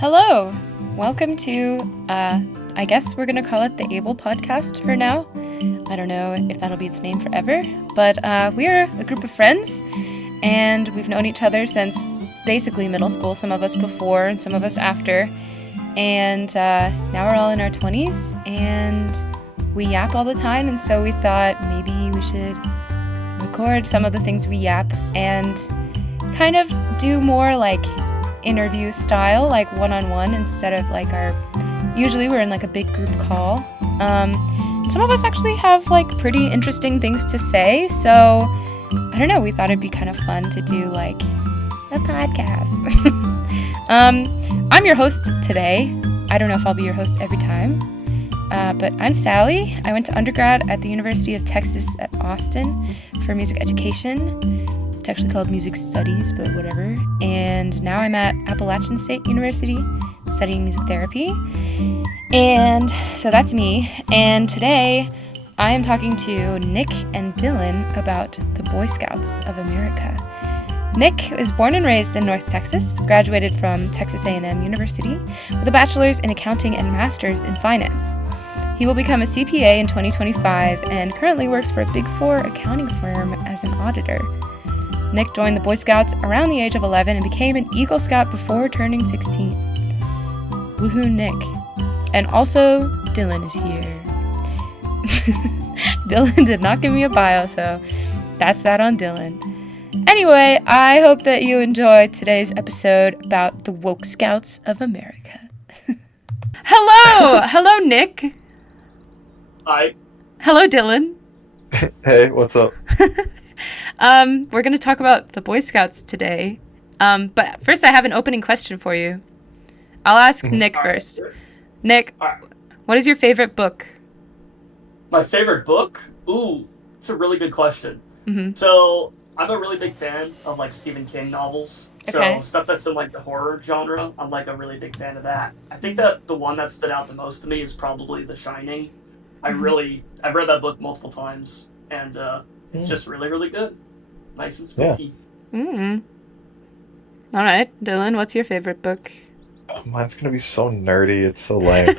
Hello! Welcome to, I guess we're going to call it the Able Podcast for now. I don't know if that'll be its name forever, but we're a group of friends, and we've known each other since basically middle school, some of us before and some of us after, and now we're all in our 20s, and we yap all the time, and so we thought maybe we should record some of the things we yap and kind of do more like interview style, like one-on-one instead of like usually we're in like a big group call. Some of us actually have like pretty interesting things to say, so I don't know, we thought it'd be kind of fun to do like a podcast. I'm your host today. I don't know if I'll be your host every time, but I'm Sally. I went to undergrad at the University of Texas at Austin for music education. It's actually called Music Studies, but whatever. And now I'm at Appalachian State University studying music therapy. And so that's me. And today I am talking to Nick and Dylan about the Boy Scouts of America. Nick is born and raised in North Texas, graduated from Texas A&M University with a bachelor's in accounting and master's in finance. He will become a CPA in 2025 and currently works for a Big Four accounting firm as an auditor. Nick joined the Boy Scouts around the age of 11 and became an Eagle Scout before turning 16. Woohoo, Nick. And also, Dylan is here. Dylan did not give me a bio, so that's that on Dylan. Anyway, I hope that you enjoyed today's episode about the Woke Scouts of America. Hello! Hello, Nick. Hi. Hello, Dylan. Hey, what's up? We're going to talk about the Boy Scouts today. But first I have an opening question for you. I'll ask Nick first. Nick, what is your favorite book? My favorite book? Ooh, it's a really good question. Mm-hmm. So, I'm a really big fan of, like, Stephen King novels. Okay. So, stuff that's in, like, the horror genre, I'm, like, a really big fan of that. I think that the one that stood out the most to me is probably The Shining. I've read that book multiple times, and it's just really, really good. Nice and spooky. Mm-hmm. All right, Dylan, what's your favorite book? Mine's gonna be so nerdy, it's so lame.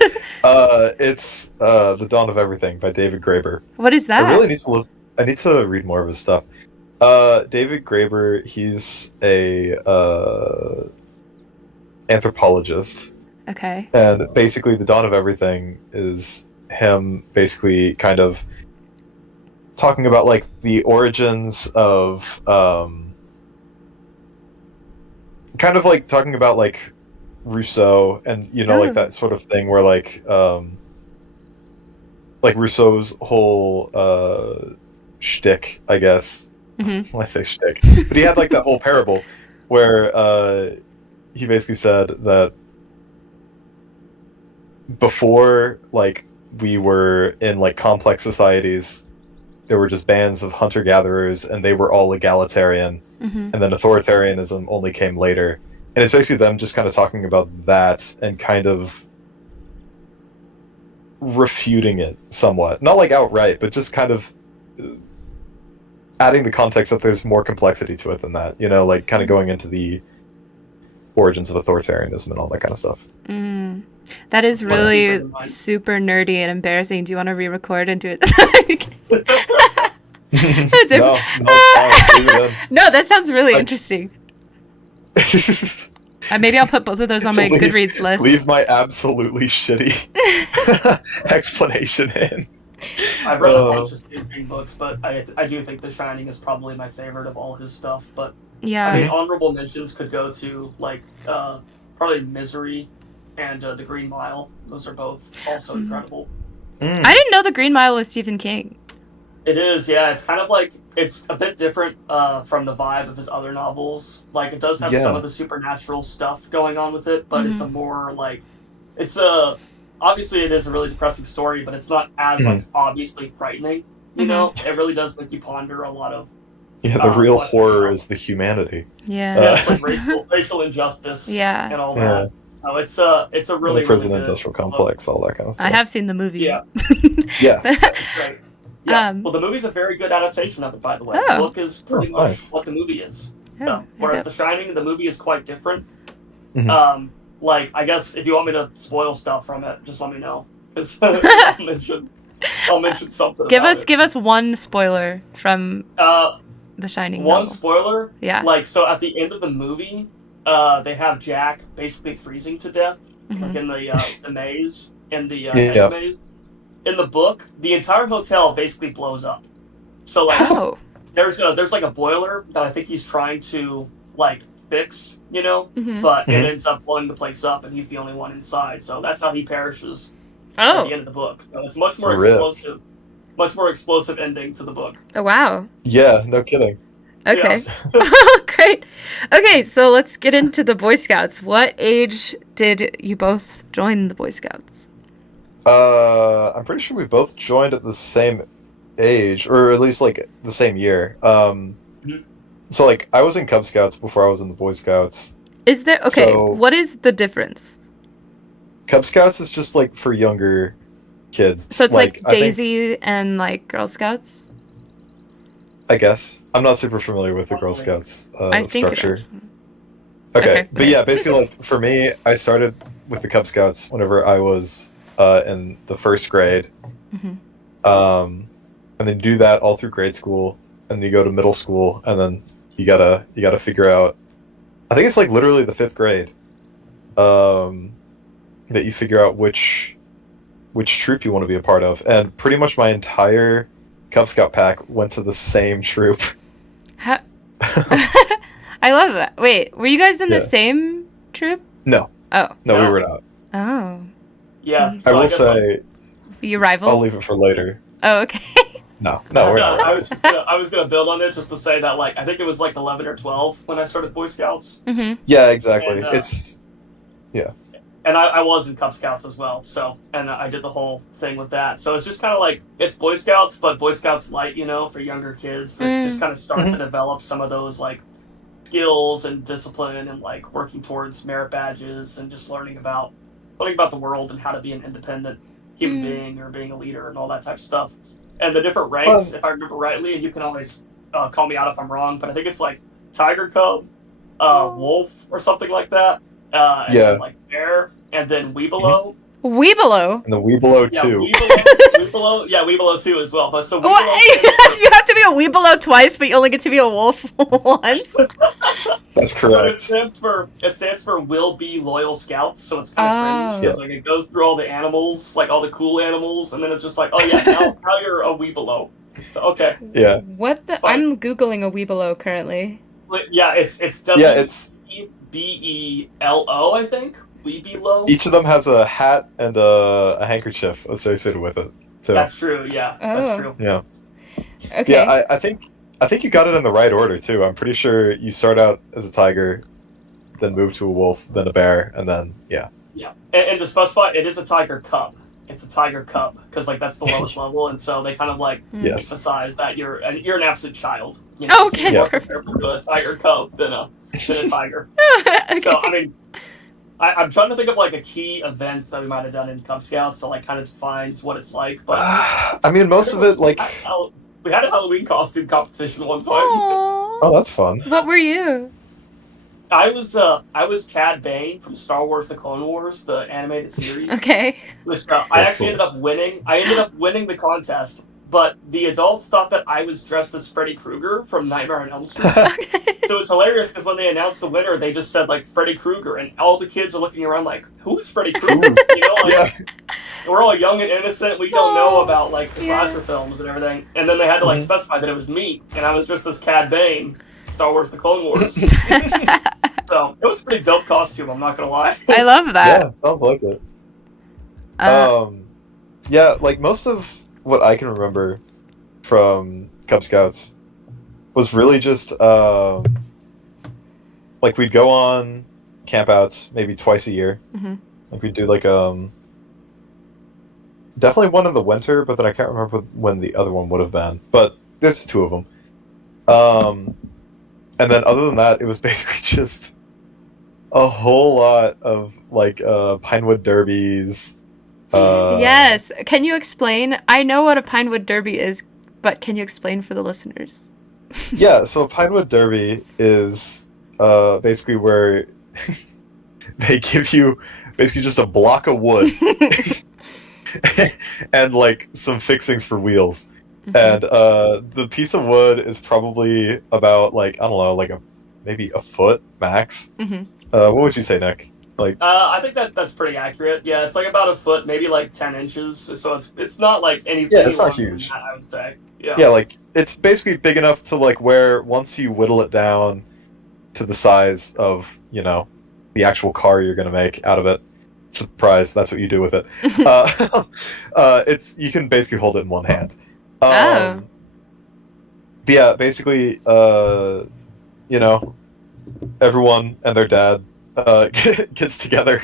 It's The Dawn of Everything by David Graeber. What is that? I really need to I need to read more of his stuff. David Graeber, he's a anthropologist. Okay. And basically The Dawn of Everything is him basically kind of talking about like the origins of kind of like talking about like Rousseau and like that sort of thing where like Rousseau's whole shtick, I guess. Mm-hmm. When I say shtick, but he had like that whole parable where he basically said that before like we were in like complex societies, there were just bands of hunter-gatherers, and they were all egalitarian, and then authoritarianism only came later. And it's basically them just kind of talking about that and kind of refuting it somewhat. Not like outright, but just kind of adding the context that there's more complexity to it than that, like kind of going into the origins of authoritarianism and all that kind of stuff. That is really super nerdy and embarrassing. Do you want to re-record and do it? No, that sounds really interesting. Maybe I'll put both of those on my Goodreads list. Leave my absolutely shitty explanation in. I've read a bunch of Stephen King books, but I do think The Shining is probably my favorite of all his stuff. But yeah, I mean, honorable mentions could go to like probably Misery and The Green Mile. Those are both also incredible. I didn't know The Green Mile was Stephen King. It is, yeah. It's kind of like, it's a bit different from the vibe of his other novels. Like, it does have some of the supernatural stuff going on with it, but it's a more like, obviously it is a really depressing story, but it's not as like obviously frightening. You know, it really does make you ponder a lot of. Yeah, the real horror is the humanity. Yeah, it's like racial injustice. Yeah, and all that. So it's a really prison really good industrial complex, all that kind of stuff. I have seen the movie. Yeah, yeah, that's great. Yeah, well, the movie's a very good adaptation of it, by the way. Oh. The book is pretty much what the movie is. Oh, Whereas The Shining, the movie is quite different. Mm-hmm. like, I guess if you want me to spoil stuff from it, just let me know. Because I'll mention something Give about us it. give us one spoiler from the Shining One novel. spoiler? Yeah. Like, so at the end of the movie, they have Jack basically freezing to death, like in the maze, in the hedge maze. In the book, the entire hotel basically blows up. So, like, there's like a boiler that I think he's trying to, like, fix, you know? But it ends up blowing the place up, and he's the only one inside. So that's how he perishes at the end of the book. So it's much more explosive. Much more explosive ending to the book. Oh, wow. Yeah, no kidding. Okay. Yeah. Great. Okay, so let's get into the Boy Scouts. What age did you both join the Boy Scouts? I'm pretty sure we both joined at the same age, or at least, like, the same year. So, like, I was in Cub Scouts before I was in the Boy Scouts. Is there... Okay, so, what is the difference? Cub Scouts is just, like, for younger kids. So it's like Daisy and, like, Girl Scouts? I guess. I'm not super familiar with the Girl Scouts structure. Okay, but yeah, basically, like, for me, I started with the Cub Scouts whenever I was in the first grade. And then do that all through grade school, and then you go to middle school, and then you gotta figure out, I think it's like literally the 5th grade, that you figure out which troop you want to be a part of. And pretty much my entire Cub Scout pack went to the same troop. I love that. Wait, were you guys in the same troop? No. Oh. No, we were not. Oh. Yeah. So I will say... You rivals? I'll leave it for later. Oh, okay. No, we're not. I was gonna build on it just to say that, like, I think it was like 11 or 12 when I started Boy Scouts. Yeah, exactly. And, and I was in Cub Scouts as well, so, and I did the whole thing with that. So it's just kind of like, it's Boy Scouts, but Boy Scouts Light, you know, for younger kids that just kind of start to develop some of those, like, skills and discipline and, like, working towards merit badges and just learning about the world and how to be an independent human being or being a leader and all that type of stuff. And the different ranks, if I remember rightly, and you can always call me out if I'm wrong, but I think it's like Tiger Cub, Wolf, or something like that. And then, like, Bear, and then Weebelo. Weebelo? And the Weebelo 2. Weebelo 2 as well. But so you have to be a Weebelo twice, but you only get to be a wolf once. That's correct. But it stands for Will Be Loyal Scouts, so it's kind of cringe because like it goes through all the animals, like all the cool animals, and then it's just like, oh yeah, now you're a Weebelo. So, okay. Yeah. What the? I'm googling a Weebelo currently. Yeah, it's WEBELO, I think. Weebelo. Each of them has a hat and a handkerchief associated with it. So. That's true. Yeah, that's true. Yeah. Okay. Yeah, I think you got it in the right order too. I'm pretty sure you start out as a tiger, then move to a wolf, then a bear, and then Yeah, and to specify, it is a tiger cub. It's a tiger cub because like that's the lowest level, and so they kind of like emphasize that you're an absolute child. You know, okay, so perfect. A tiger cub than a tiger. Okay. So I mean. I'm trying to think of like a key events that we might have done in Cub Scouts that like kind of defines what it's like. But I mean, most of it like we had a Halloween costume competition one time. Oh, that's fun. What were you? I was Cad Bane from Star Wars: The Clone Wars, the animated series. Okay. Which I actually ended up winning. I ended up winning the contest, but the adults thought that I was dressed as Freddy Krueger from Nightmare on Elm Street. So it's hilarious because when they announced the winner, they just said like Freddy Krueger, and all the kids are looking around like, "Who is Freddy Krueger?" You know, like we're all young and innocent. We don't know about like the slasher films and everything. And then they had to like specify that it was me, and I was just this Cad Bane, Star Wars: The Clone Wars. So it was a pretty dope costume. I'm not gonna lie. I love that. Yeah, sounds like it. Yeah, like most of what I can remember from Cub Scouts was really just like we'd go on campouts maybe twice a year. Like we'd do like definitely one in the winter, but then I can't remember when the other one would have been. But there's 2 of them. And then other than that, it was basically just a whole lot of like Pinewood derbies. Yes. Can you explain? I know what a Pinewood Derby is, but can you explain for the listeners? Yeah, so a Pinewood Derby is basically where they give you basically just a block of wood and like some fixings for wheels. And the piece of wood is probably about like, I don't know, like maybe a foot max. What would you say, Nick? Like, I think that's pretty accurate. Yeah, it's like about a foot, maybe like 10 inches. So it's not like any it's not longer than huge. that, I would say. Yeah. Yeah, like it's basically big enough to like where once you whittle it down to the size of, you know, the actual car you're gonna make out of it. Surprise, that's what you do with it. It's you can basically hold it in one hand. But yeah, basically, you know, everyone and their dad gets together,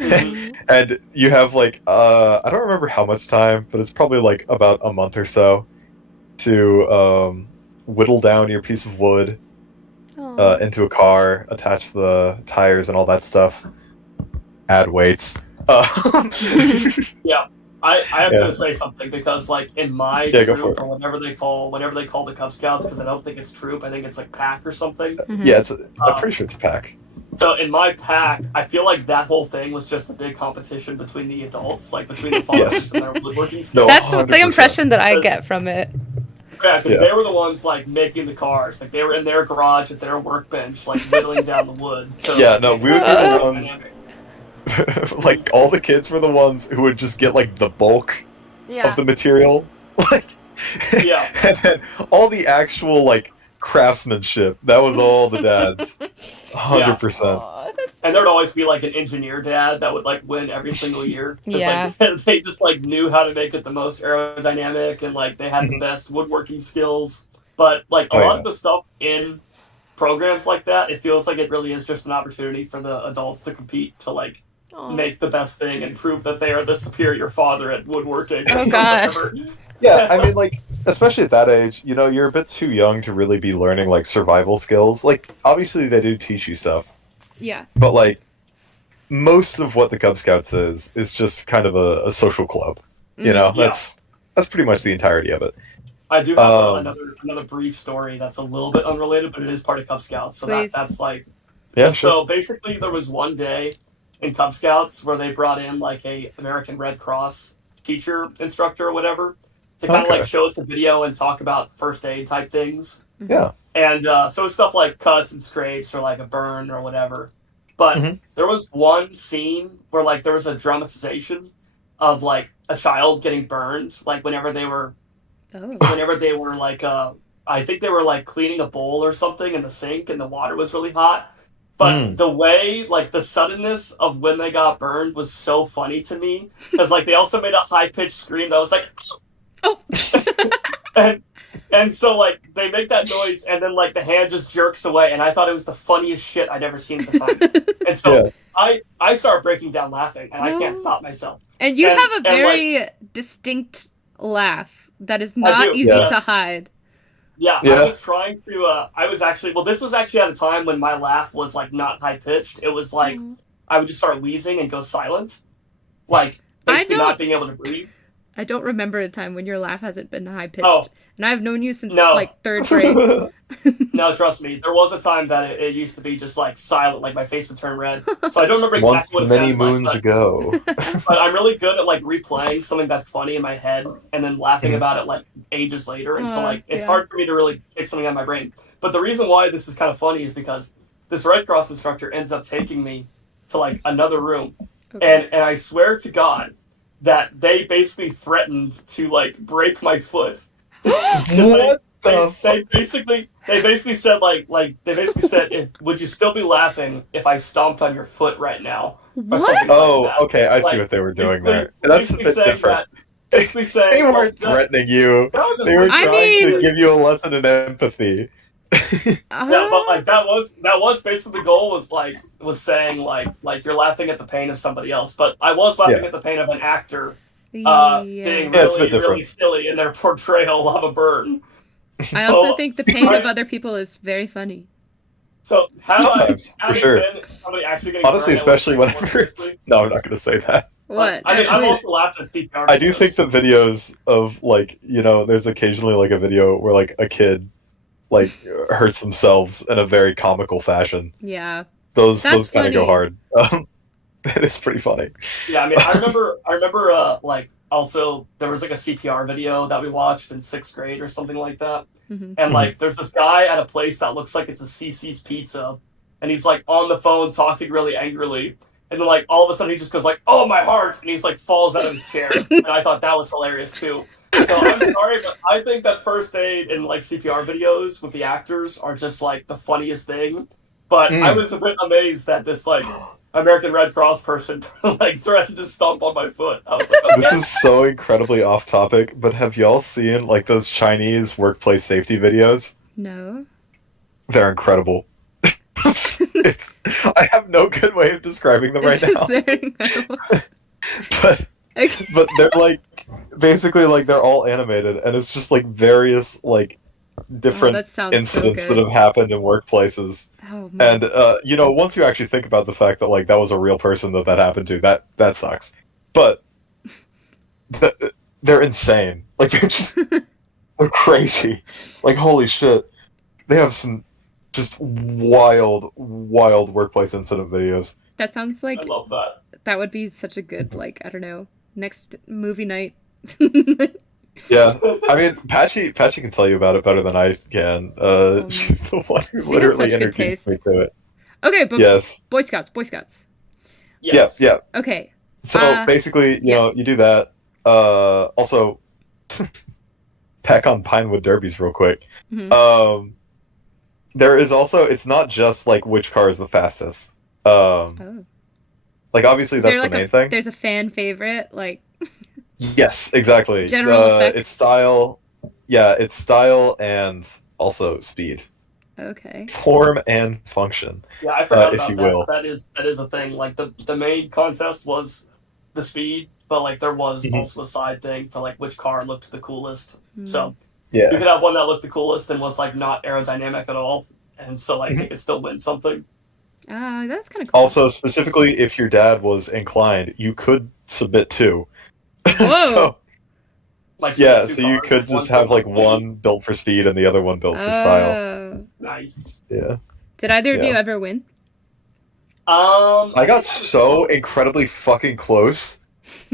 and you have like I don't remember how much time, but it's probably like about a month or so to whittle down your piece of wood into a car, attach the tires and all that stuff, add weights. Yeah. I have to say something because like in my troop or whatever they call the Cub Scouts, because I don't think it's troop, I think it's like pack or something. Yeah, I'm pretty sure it's a pack. So in my pack, I feel like that whole thing was just a big competition between the adults, like between the fathers and their woodworking skills. No, that's the impression that I get from it. Yeah, because they were the ones like making the cars, like they were in their garage at their workbench, like whittling down the wood. We would be the ones. Like all the kids were the ones who would just get like the bulk of the material, like and then all the actual like craftsmanship, that was all the dads. 100%. And there'd always be like an engineer dad that would like win every single year. Like, they just like knew how to make it the most aerodynamic, and like they had the best woodworking skills. But like a lot of the stuff in programs like that, it feels like it really is just an opportunity for the adults to compete to like make the best thing and prove that they are the superior father at woodworking. Oh god. Yeah, I mean, like, especially at that age, you know, you're a bit too young to really be learning like survival skills. Like, obviously they do teach you stuff. Yeah. But like most of what the Cub Scouts is just kind of a social club. You know, that's pretty much the entirety of it. I do have another brief story that's a little bit unrelated, but it is part of Cub Scouts. So that's like So basically there was one day in Cub Scouts where they brought in like a American Red Cross teacher, instructor, or whatever, to kind of like show us the video and talk about first aid type things. Yeah. And so it's stuff like cuts and scrapes or like a burn or whatever. But there was one scene where like there was a dramatization of like a child getting burned, like whenever they were like I think they were like cleaning a bowl or something in the sink and the water was really hot. But the way, like, the suddenness of when they got burned was so funny to me. Because, like, they also made a high-pitched scream that was like... Oh! and so, like, they make that noise, and then, like, the hand just jerks away. And I thought it was the funniest shit I'd ever seen at the time. And so I start breaking down laughing, and I can't stop myself. And you have a very distinct laugh that is not easy to hide. Yeah, I was trying to, this was actually at a time when my laugh was, like, not high-pitched. It was, like, I would just start wheezing and go silent. Like, basically not being able to breathe. I don't remember a time when your laugh hasn't been high-pitched. Oh. And I've known you since, like, 3rd grade. No, trust me. There was a time that it used to be just, like, silent, like, my face would turn red. So I don't remember exactly what it sounded like. Many moons ago. But I'm really good at, like, replaying something that's funny in my head and then laughing about it, like, ages later. And so, like, it's hard for me to really pick something out of my brain. But the reason why this is kind of funny is because this Red Cross instructor ends up taking me to, like, another room. Okay. And I swear to God that they basically threatened to, like, break my foot. What? They basically said would you still be laughing if I stomped on your foot right now? What? Okay, I see what they were doing there. That's a bit different. Basically saying they weren't threatening you. They were trying to give you a lesson in empathy. Yeah, but like that was basically the goal was saying like you're laughing at the pain of somebody else, but I was laughing at the pain of an actor being really silly in their portrayal of a burn. I also think the pain of other people is very funny. So sometimes, for sure. Somebody actually getting honestly, especially whenever it's... No, I'm not going to say that. What? I mean, I've also laughed at CPR. I do think the videos of, like, you know, there's occasionally, like, a video where, like, a kid, like, hurts themselves in a very comical fashion. Yeah. Those That's kind of go funny. hard. It's pretty funny. Yeah, I mean, I remember, like, also there was like a CPR video that we watched in 6th grade or something like that, and Mhm. like, there's this guy at a place that looks like it's a CC's Pizza, and he's like on the phone talking really angrily, and then like all of a sudden he just goes like, "Oh, my heart," and he's like falls out of his chair, and I thought that was hilarious too. So I'm sorry, but I think that first aid and like CPR videos with the actors are just like the funniest thing. But I Mm. was a bit amazed that this like American Red Cross person like threatened to stomp on my foot. I was like, This okay. is so incredibly off topic, but have y'all seen like those Chinese workplace safety videos? No. They're incredible. It's I have no good way of describing them right It's just now. very incredible. But Okay. but they're like basically like they're all animated and it's just like various like Oh, different that sounds so incidents that good. have happened in workplaces. Oh man. And you know, once you actually think about the fact that like that was a real person that happened to, that sucks. But th- they're insane. Like they're crazy. Like holy shit. They have some just wild workplace incident videos. That sounds I like love that. that would be such a good, like, I don't know, next movie night. Yeah, I mean, Patchy can tell you about it better than I can. Oh, She's the one who she has literally such good introduced me taste. to it. Okay, but Yes. Boy Scouts, Boy Scouts. Yeah, Yes. yeah. Okay. So basically, you know, yes. you do that. Also, pack on Pinewood Derbies real quick. Mhm. There is also, it's not just like which car is the fastest. Oh. Like obviously Is that's there the like main thing. there's a fan favorite, like Yes, exactly. general effects? It's style. Yeah, it's style and also speed, Okay. form and function, Yeah, I forgot if about you that. will. That is a thing. Like the main contest was the speed, but like there was Mhm. also a side thing for like which car looked the coolest. Hmm. So you Yeah. could have one that looked the coolest and was like not aerodynamic at all, and so like they could still win something. That's kind of cool. Also, specifically, if your dad was inclined, you could submit two. Whoa. So Like yeah, two so you cars, could just have like one built for speed and the other one built for style. Oh. Nice. Yeah. Did either of Yeah. you ever win? I got so incredibly fucking close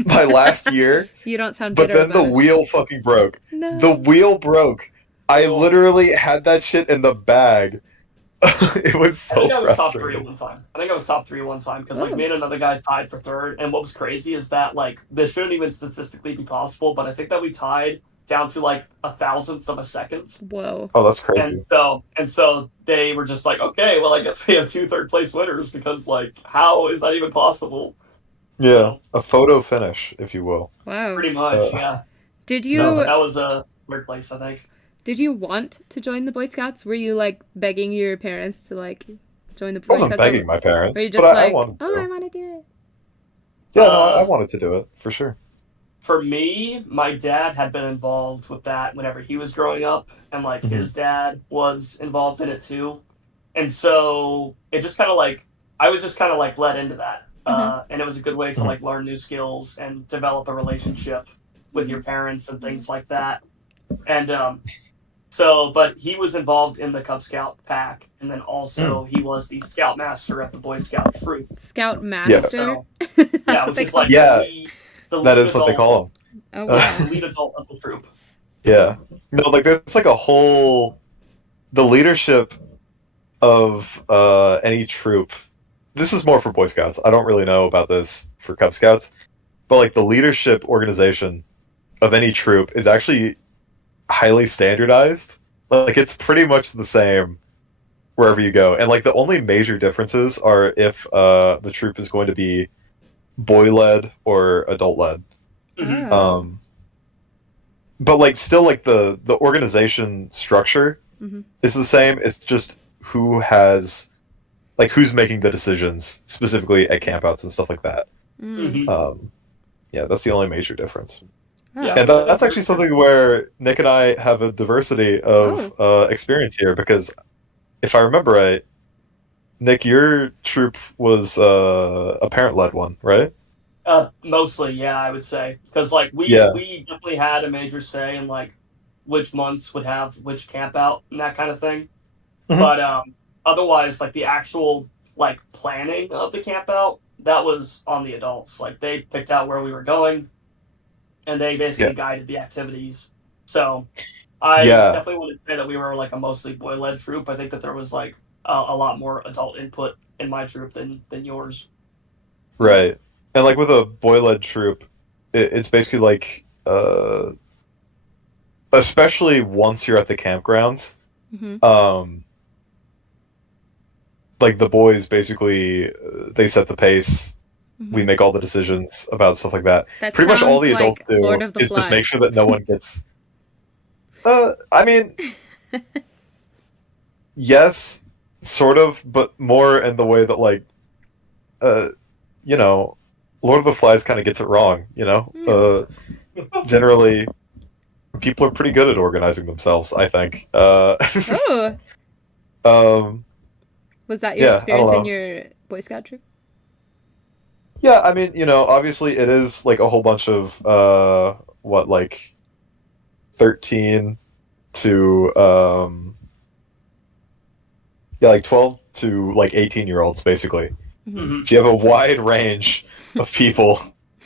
by last year, You don't sound but bitter then the about it. wheel fucking broke. No. The wheel broke. I literally had that shit in the bag. It was I so think I was top 3 at frustrating. one time. I think I was top 3 at one time because like Oh. me and another guy tied for third. And what was crazy is that like this shouldn't even statistically be possible, but I think that we tied down to like a thousandth of a second. Whoa. Oh, that's And crazy. so they were just like, okay, well, I guess we have 2 third place winners because like how is that even possible? Yeah, So, a photo finish, if you will. Wow. pretty much, Uh, yeah. Did So you that was a weird place, I think. did you want to join the Boy Scouts? Were you like begging your parents to like join the I Boy wasn't Scouts? begging my parents, Were you just but I like, wanted to. oh, I want to do it? Yeah, no, I wanted to do it for sure. For me, my dad had been involved with that whenever he was growing up, and like his dad was involved in it too. And so it just kind of like I was just kind of like led into that, and it was a good way to like learn new skills and develop a relationship with your parents and things like that. And but he was involved in the Cub Scout pack, and then also he was the Scout Master at the Boy Scout troop. Scout Master? So That's yeah, what which they is call like it. Yeah, the that lead is what they call them. Oh, yeah, the wow. lead adult of the troop. Yeah. No, like there's like a whole the leadership of any troop. This is more for Boy Scouts. I don't really know about this for Cub Scouts, but like the leadership organization of any troop is actually highly standardized. Like it's pretty much the same wherever you go. And like the only major differences are if the troop is going to be boy led or adult led. Mhm. Oh. But like still like the organization structure is the same. It's just who's making the decisions specifically at campouts and stuff like that. Mhm. Yeah, that's the only major difference. Yeah, And that's actually something where Nick and I have a diversity of experience here because if I remember right, Nick, your troop was a parent-led one, right? Mostly, yeah, I would say because like we definitely had a major say in like which months would have which camp out and that kind of thing. Mhm. But otherwise, like the actual like planning of the camp out, that was on the adults. Like they picked out where we were going, and they basically guided the activities. So I definitely wouldn't say that we were like a mostly boy-led troop. I think that there was like a lot more adult input in my troop than yours. Right. And like with a boy-led troop, it's basically like, especially once you're at the campgrounds, like the boys basically they set the pace. We make all the decisions about stuff like that. Pretty much all the adults do is just make sure that no one gets. I mean, yes, sort of, but more in the way that like, you know, Lord of the Flies kind of gets it wrong. You know, generally, people are pretty good at organizing themselves. I think. Was that your experience in your Boy Scout troop? Yeah, I mean, you know, obviously it is like a whole bunch of like 13 to like 12 to like 18-year-olds basically. So you have a wide range of people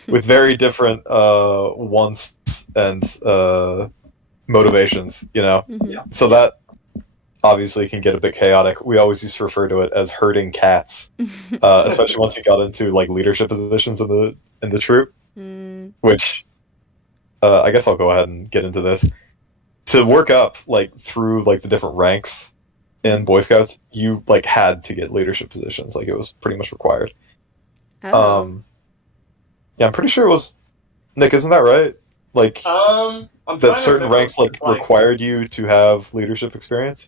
with very different wants and motivations, you know. So that obviously can get a bit chaotic. We always used to refer to it as herding cats, especially once you got into like leadership positions in the troop. Which I guess I'll go ahead and get into this. To work up like through like the different ranks in Boy Scouts, you like had to get leadership positions. Like it was pretty much required. Yeah, I'm pretty sure it was. Nick, isn't that right? Like that certain ranks like required you to have leadership experience.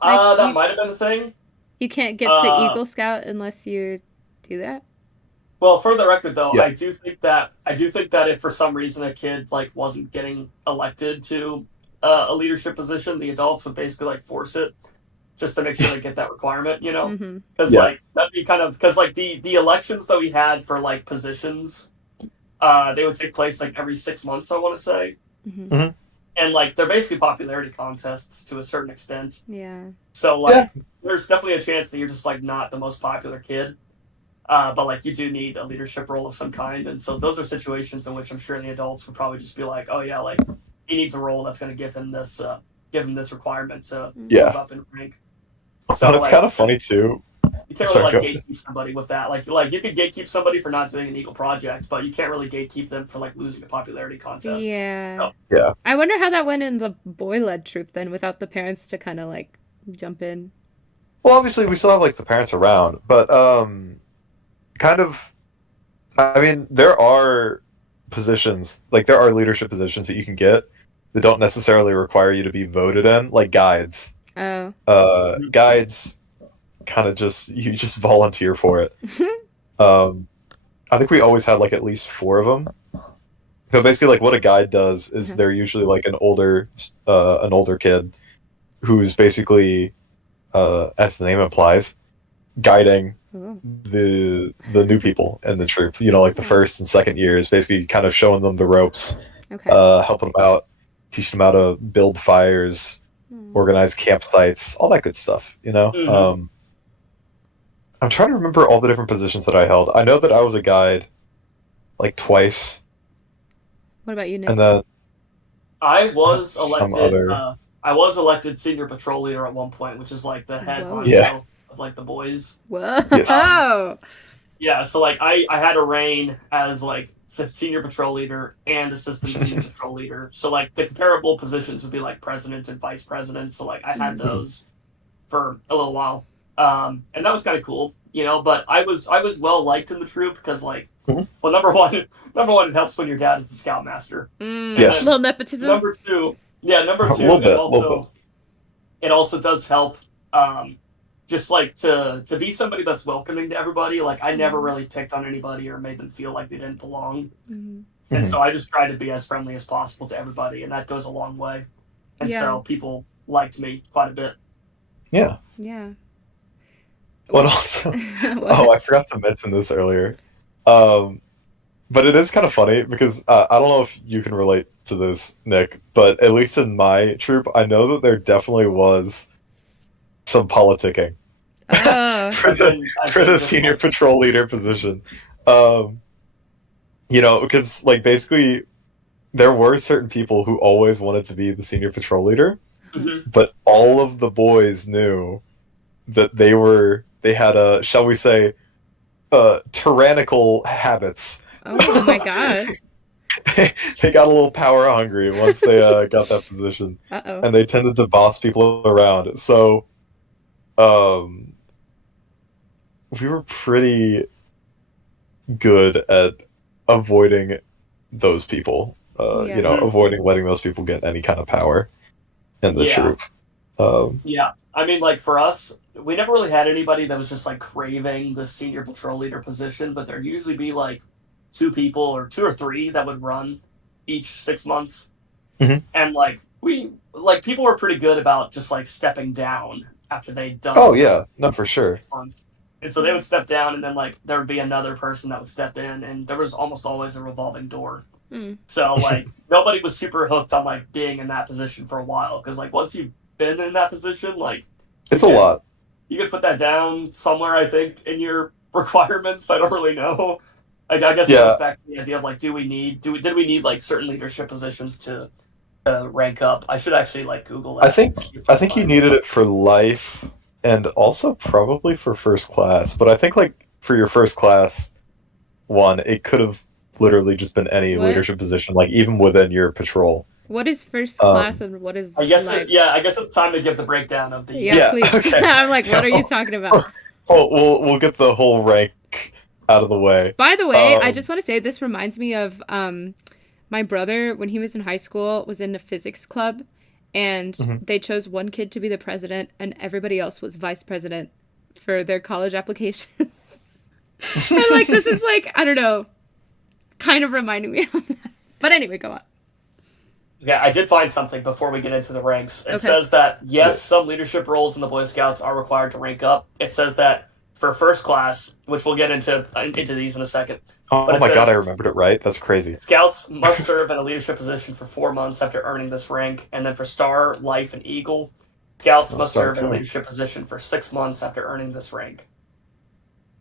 That might have been the thing. You can't get to Eagle Scout unless you do that. Well, for the record, though, I do think that if for some reason a kid like wasn't getting elected to a leadership position, the adults would basically like force it just to make sure they get that requirement. You know, because like that'd be kind of because like the elections that we had for like positions, they would take place like every 6 months. I want to say. And like they're basically popularity contests to a certain extent. Yeah. So like there's definitely a chance that you're just like not the most popular kid. But like you do need a leadership role of some kind. And so those are situations in which I'm sure the adults would probably just be like, oh yeah, like he needs a role that's gonna give him this requirement to move up in rank. So it's kind of funny too. You can't really like gatekeep somebody with that. Like you could gatekeep somebody for not doing an Eagle project, but you can't really gatekeep them for like losing a popularity contest. Yeah. Yeah. I wonder how that went in the boy-led troop then, without the parents to kind of like jump in. Well, obviously we still have like the parents around, but kind of. I mean, there are positions like there are leadership positions that you can get that don't necessarily require you to be voted in, like guides. Guides. Kind of you just volunteer for it. I think we always had like at least 4 of them. So basically, like what a guide does is they're usually like an older kid who's basically, as the name implies, guiding the new people in the troop. You know, like the first and second years, basically kind of showing them the ropes, helping them out, teaching them how to build fires, organize campsites, all that good stuff. You know. I'm trying to remember all the different positions that I held. I know that I was a guide like twice. What about you, Nick? And then I was elected. I was elected senior patrol leader at one point, which is like the head honcho of like the boys. Whoa! Yes. Yeah, so like I had a reign as like senior patrol leader and assistant senior patrol leader. So like the comparable positions would be like president and vice president. So like I had those for a little while. And that was kind of cool, you know, but I was well liked in the troop because like, well, number one, it helps when your dad is the scoutmaster. Yes. A little nepotism. Number two, it also does help, just like to be somebody that's welcoming to everybody. Like I never really picked on anybody or made them feel like they didn't belong. And so I just tried to be as friendly as possible to everybody, and that goes a long way. And so people liked me quite a bit. Yeah. Yeah. But also, I forgot to mention this earlier, but it is kind of funny because I don't know if you can relate to this, Nick, but at least in my troop, I know that there definitely was some politicking. Oh. for the senior patrol leader position. Because like basically there were certain people who always wanted to be the senior patrol leader, but all of the boys knew that they had a, shall we say, tyrannical habits. Oh my god. They got a little power hungry once they got that position. Uh-oh. And they tended to boss people around. So we were pretty good at avoiding those people. Avoiding letting those people get any kind of power in the troop. I mean, like, for us, we never really had anybody that was just, like, craving the senior patrol leader position, but there'd usually be, like, two or three that would run each 6 months. Mm-hmm. And, like, people were pretty good about just, like, stepping down after they'd done. Oh, yeah. No, for sure. 6 months. And so they would step down, and then, like, there would be another person that would step in, and there was almost always a revolving door. So, like, nobody was super hooked on, like, being in that position for a while, because, like, once you've been in that position, like... It's a lot. You could put that down somewhere, I think, in your requirements. I don't really know. I guess it goes back to the idea of, like, did we need, like, certain leadership positions to rank up? I should actually, like, Google that. I think you needed it for life... and also probably for first class, but I think like for your first class one, it could have literally just been any leadership position, like even within your patrol. What is first class and what is I guess life? I guess it's time to give the breakdown of the... Yeah, please. Okay. I'm like, what are you talking about? We'll get the whole rank out of the way. By the way, I just want to say this reminds me of my brother, when he was in high school, was in the physics club. And they chose one kid to be the president, and everybody else was vice president for their college applications. And, like, this is, like, I don't know, kind of reminding me of that. But anyway, go on. Okay, I did find something before we get into the ranks. It says that, yes, some leadership roles in the Boy Scouts are required to rank up. It says that for first class, which we'll get into these in a second. Oh my god, I remembered it right. That's crazy. Scouts must serve in a leadership position for 4 months after earning this rank, and then for Star, Life, and Eagle, Scouts must serve in a leadership position for 6 months after earning this rank.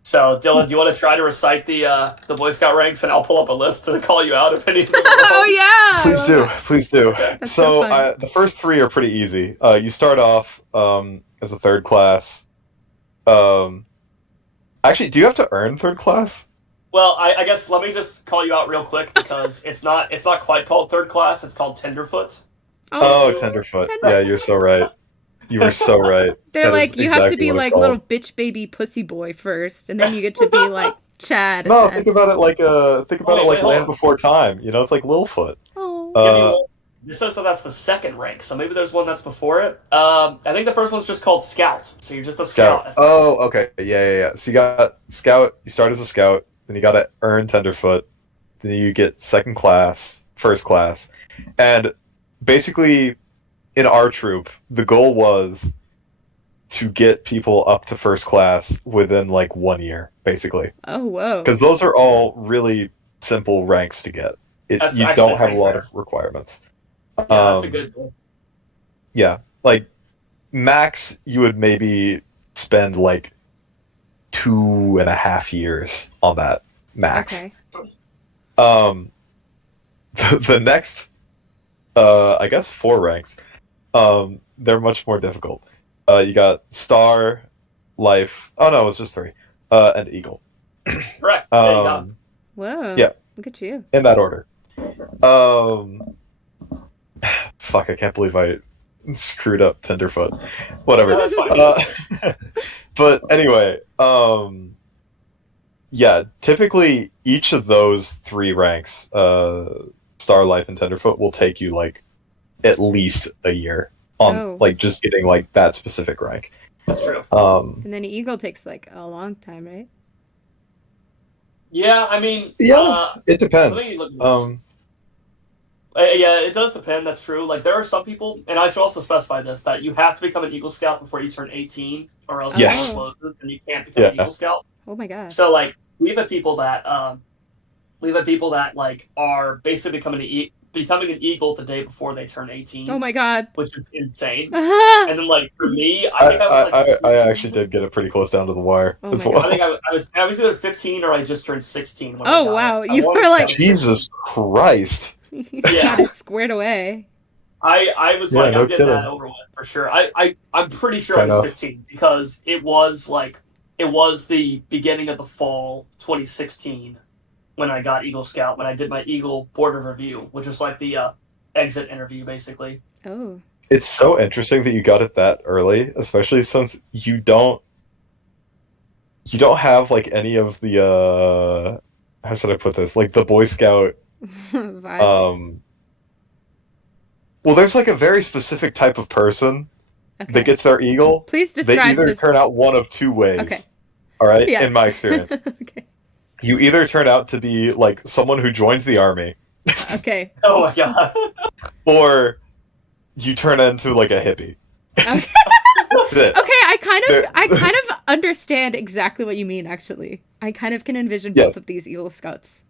So, Dylan, do you want to try to recite the Boy Scout ranks, and I'll pull up a list to call you out if any of them are wrong? Oh yeah! Please do. Okay. So the first three are pretty easy. You start off as a third class. Actually, do you have to earn third class? Well, I guess let me just call you out real quick, because it's not quite called third class. It's called Tenderfoot. Oh, Tenderfoot. Yeah, you're so right. You were so right. They're like, you have to be like little bitch baby pussy boy first, and then you get to be like Chad. No, think about it like Land Before Time. You know, it's like Littlefoot. Oh. This says that that's the second rank, so maybe there's one that's before it. I think the first one's just called Scout, so you're just a Scout. Oh, okay. Yeah. So you got Scout, you start as a Scout, then you gotta earn Tenderfoot, then you get second class, first class, and basically, in our troop, the goal was to get people up to first class within, like, 1 year, basically. Oh, whoa. Because those are all really simple ranks to get. You don't have a lot of requirements. Yeah, that's a good goal. Yeah, like, max, you would maybe spend, like, 2.5 years on that, max. Okay. The next, I guess 4 ranks, they're much more difficult. You got Star, Life, oh no, it was just 3, and Eagle. Correct, there you go. Whoa, yeah. Look at you. In that order. Fuck, I can't believe I screwed up Tenderfoot. Whatever. No, that's fine. But anyway, yeah, typically each of those 3 ranks, Star, Life, and Tenderfoot, will take you, like, at least a year on, like, just getting, like, that specific rank. That's true. And then Eagle takes, like, a long time, right? Yeah, I mean... Yeah, it depends. Yeah, it does depend, that's true. Like, there are some people, and I should also specify this, that you have to become an Eagle Scout before you turn 18, or else it closes, and you can't become an Eagle Scout. Oh my god. So, like, we've had people that, like, are basically becoming an Eagle the day before they turn 18. Oh my god. Which is insane. And then, like, for me, I think I was like... I actually did get it pretty close down to the wire as well. I think I was either 15 or I just turned 16 when I got wow. it. You were like... Jesus Christ. You got it squared away. I was like, I'm getting that over with, for sure. I'm pretty sure I was 15, because it was the beginning of the fall 2016 when I got Eagle Scout, when I did my Eagle Board of Review, which was like the exit interview, basically. Oh. It's so interesting that you got it that early, especially since you don't have like any of the how should I put this? Like the Boy Scout vibe. Well, there's like a very specific type of person that gets their Eagle. Please describe They either this. turn out one of two ways. Okay. All right? Yes. In my experience. Okay. You either turn out to be like someone who joins the army. Okay. Oh my god. Or you turn into like a hippie. Okay. That's it. Okay, I kind of understand exactly what you mean, actually. I kind of can envision both of these Eagle Scouts.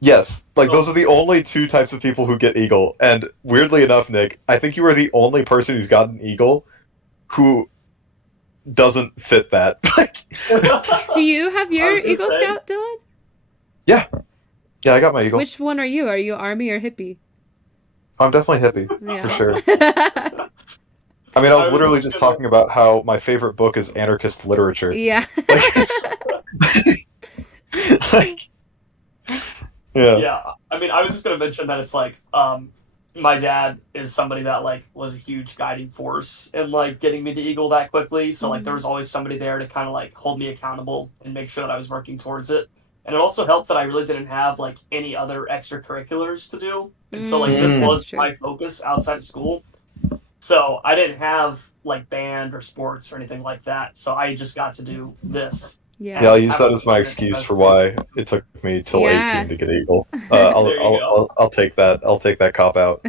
Yes, like those are the only two types of people who get Eagle. And weirdly enough, Nick, I think you are the only person who's gotten Eagle who doesn't fit that. Do you have your Eagle Scout, Dylan? Yeah. Yeah, I got my Eagle. Which one are you? Are you Army or hippie? I'm definitely hippie, for sure. I mean, I was literally just talking about how my favorite book is anarchist literature. Yeah. Yeah. I mean, I was just going to mention that it's like, my dad is somebody that like was a huge guiding force in like getting me to Eagle that quickly. So like there was always somebody there to kind of like hold me accountable and make sure that I was working towards it. And it also helped that I really didn't have like any other extracurriculars to do. And so like this was my focus outside of school. So I didn't have like band or sports or anything like that. So I just got to do this. Yeah, I'll use that as my excuse for why it took me till 18 to get Eagle. I'll take that. I'll take that cop out.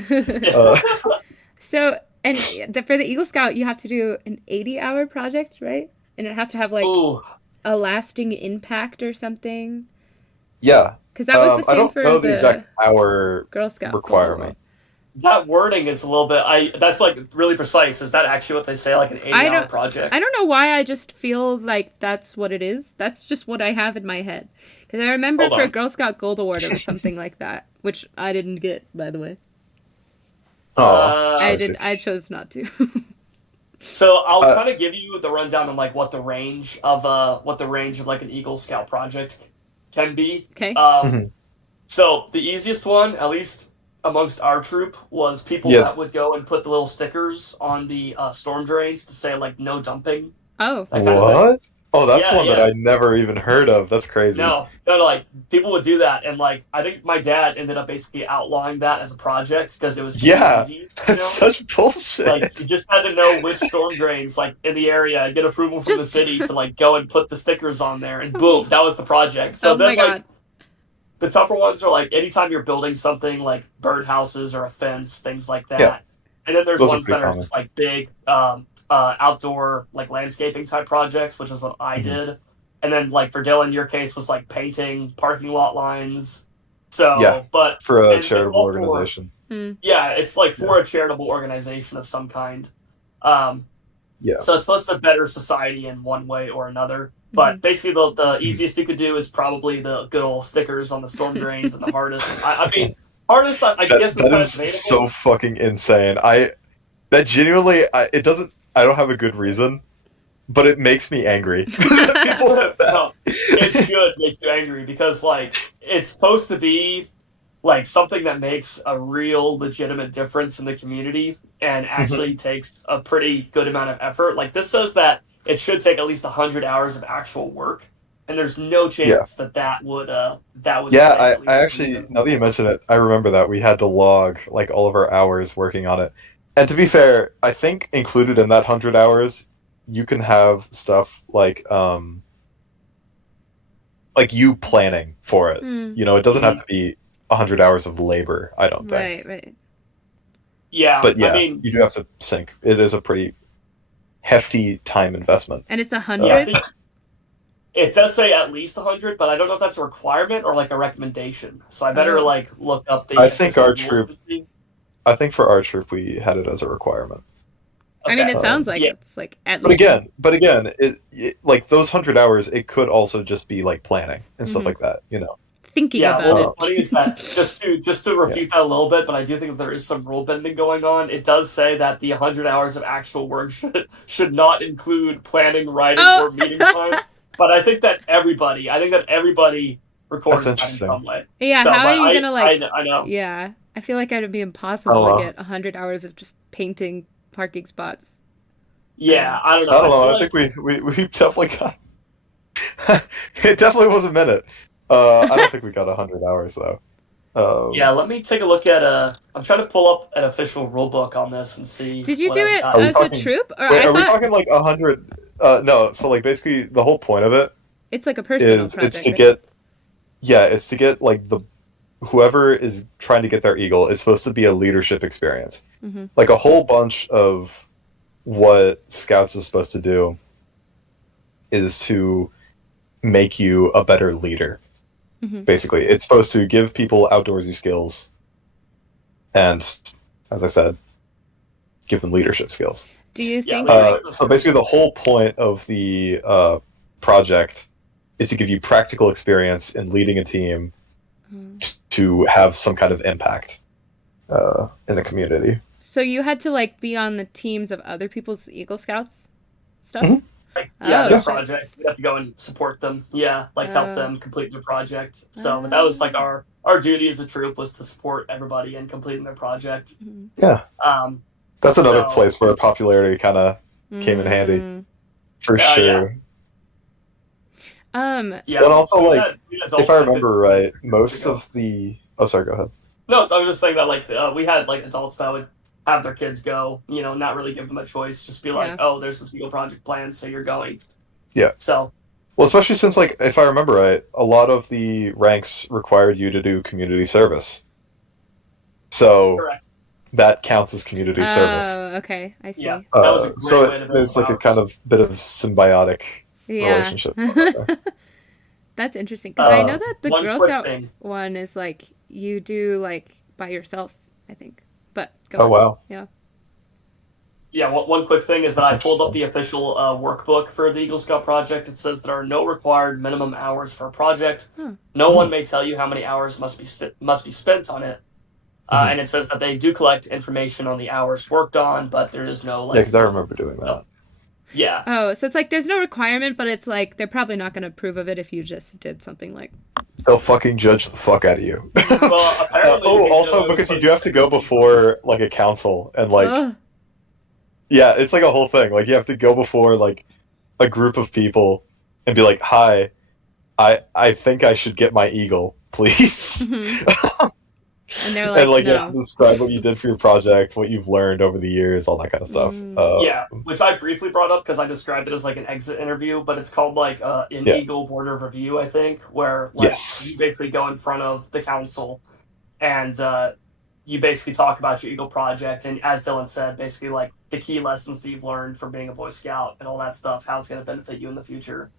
So, and for the Eagle Scout, you have to do an 80-hour project, right? And it has to have like a lasting impact or something. Yeah, because that was the same for the exact hour Girl Scout requirement. That wording is a little bit... that's, like, really precise. Is that actually what they say, like an 80-hour project? I don't know why I just feel like that's what it is. That's just what I have in my head. Because I remember for Girl Scout Gold Award, it was something like that. Which I didn't get, by the way. I chose not to. So I'll kind of give you the rundown on, like, what the range of like, an Eagle Scout project can be. Okay. So the easiest one, at least... amongst our troop, was people that would go and put the little stickers on the storm drains to say like no dumping. Oh, what? Oh, that's one that I never even heard of. That's crazy. No, like people would do that, and like I think my dad ended up basically outlawing that as a project because it was too easy. That's such bullshit. Like you just had to know which storm drains like in the area and get approval from the city to like go and put the stickers on there, and boom, that was the project. So then like. The tougher ones are like anytime you're building something like birdhouses or a fence, things like that. Yeah. And then there's ones that are just like big outdoor like landscaping type projects, which is what I did. And then like for Dylan, your case was like painting parking lot lines. So but for a charitable organization. Yeah, it's like for a charitable organization of some kind. So it's supposed to better society in one way or another. But basically, the easiest you could do is probably the good old stickers on the storm drains, and the hardest. I mean, hardest. I guess that is so fucking insane. That genuinely, it doesn't. I don't have a good reason, but it makes me angry. No, it should make you angry because like it's supposed to be like something that makes a real legitimate difference in the community and actually takes a pretty good amount of effort. Like this says that. It should take at least 100 hours of actual work, and there's no chance that would. Yeah, I actually, now that you mention it, I remember that we had to log like all of our hours working on it. And to be fair, I think included in that 100 hours, you can have stuff like you planning for it. You know, it doesn't have to be 100 hours of labor. I don't think. Right. Yeah, but yeah, I mean, you do have to sync. It is a pretty hefty time investment. And it's 100? It does say at least 100, but I don't know if that's a requirement or like a recommendation. So I better like look up the. I think our troop. I think for our troop we had it as a requirement. Okay. I mean, it sounds like it's like at least. But again, like those 100 hours, it could also just be like planning and stuff like that. You know. Thinking about it. What's funny is that just to refute that a little bit, but I do think there is some rule bending going on. It does say that the 100 hours of actual work should not include planning, writing, or meeting time. But I think that everybody records that in some way. Yeah, so, how are you gonna like? I know. Yeah, I feel like it'd be impossible to get 100 hours of just painting parking spots. Yeah, I don't know. I think we definitely got. It definitely was a minute. I don't think we got 100 hours though. Yeah, let me take a look at I'm trying to pull up an official rule book on this and see. Did you do it as a troop? Or are we talking like 100? No. So like basically the whole point of it. It's like a personal project. It's to get. Yeah, it's to get like whoever is trying to get their eagle is supposed to be a leadership experience. Mm-hmm. Like a whole bunch of what Scouts is supposed to do is to make you a better leader. Mm-hmm. Basically, it's supposed to give people outdoorsy skills, and as I said, give them leadership skills. Do you think? So basically, the whole point of the project is to give you practical experience in leading a team to have some kind of impact in a community. So you had to like be on the teams of other people's Eagle Scouts stuff? Mm-hmm. Their project. We have to go and support them. Yeah, like help them complete their project. So that was like our duty as a troop was to support everybody in completing their project. Yeah. That's another place where popularity kind of came in handy. For sure. Yeah. But also, like, if I remember right, most of the... Oh, sorry, go ahead. No, so I was just saying that, like, we had, like, adults that would have their kids go, you know, not really give them a choice, just be like, oh, there's this Eagle project plan, so you're going. Yeah. So. Well, especially since, like, if I remember right, a lot of the ranks required you to do community service. So correct. That counts as community service. Oh, okay. I see. Yeah, that was a great way to there's like a kind of bit of symbiotic relationship. That's interesting, because I know that the Girl Scout one is, like, you do, like, by yourself, I think. But go on. Wow. Yeah. Yeah, one quick thing is that I pulled up the official workbook for the Eagle Scout project. It says there are no required minimum hours for a project. No one may tell you how many hours must be spent on it. And it says that they do collect information on the hours worked on, but there is no, like... Yeah, because I remember doing that. Yeah. Oh, so it's like there's no requirement, but it's like they're probably not going to approve of it if you just did something like... They'll fucking judge the fuck out of you. Well, apparently... also because you do have to go before, like, a council, and, like... Yeah, it's like a whole thing. Like, you have to go before, like, a group of people and be like, hi, I think I should get my eagle, please. And they're like, and like, no. you have to describe what you did for your project, what you've learned over the years, all that kind of stuff. Yeah, which I briefly brought up because I described it as like an exit interview, but it's called like an Eagle Board of Review, I think, where like you basically go in front of the council and you basically talk about your Eagle project, and as Dylan said, basically like the key lessons that you've learned from being a Boy Scout and all that stuff, how it's going to benefit you in the future.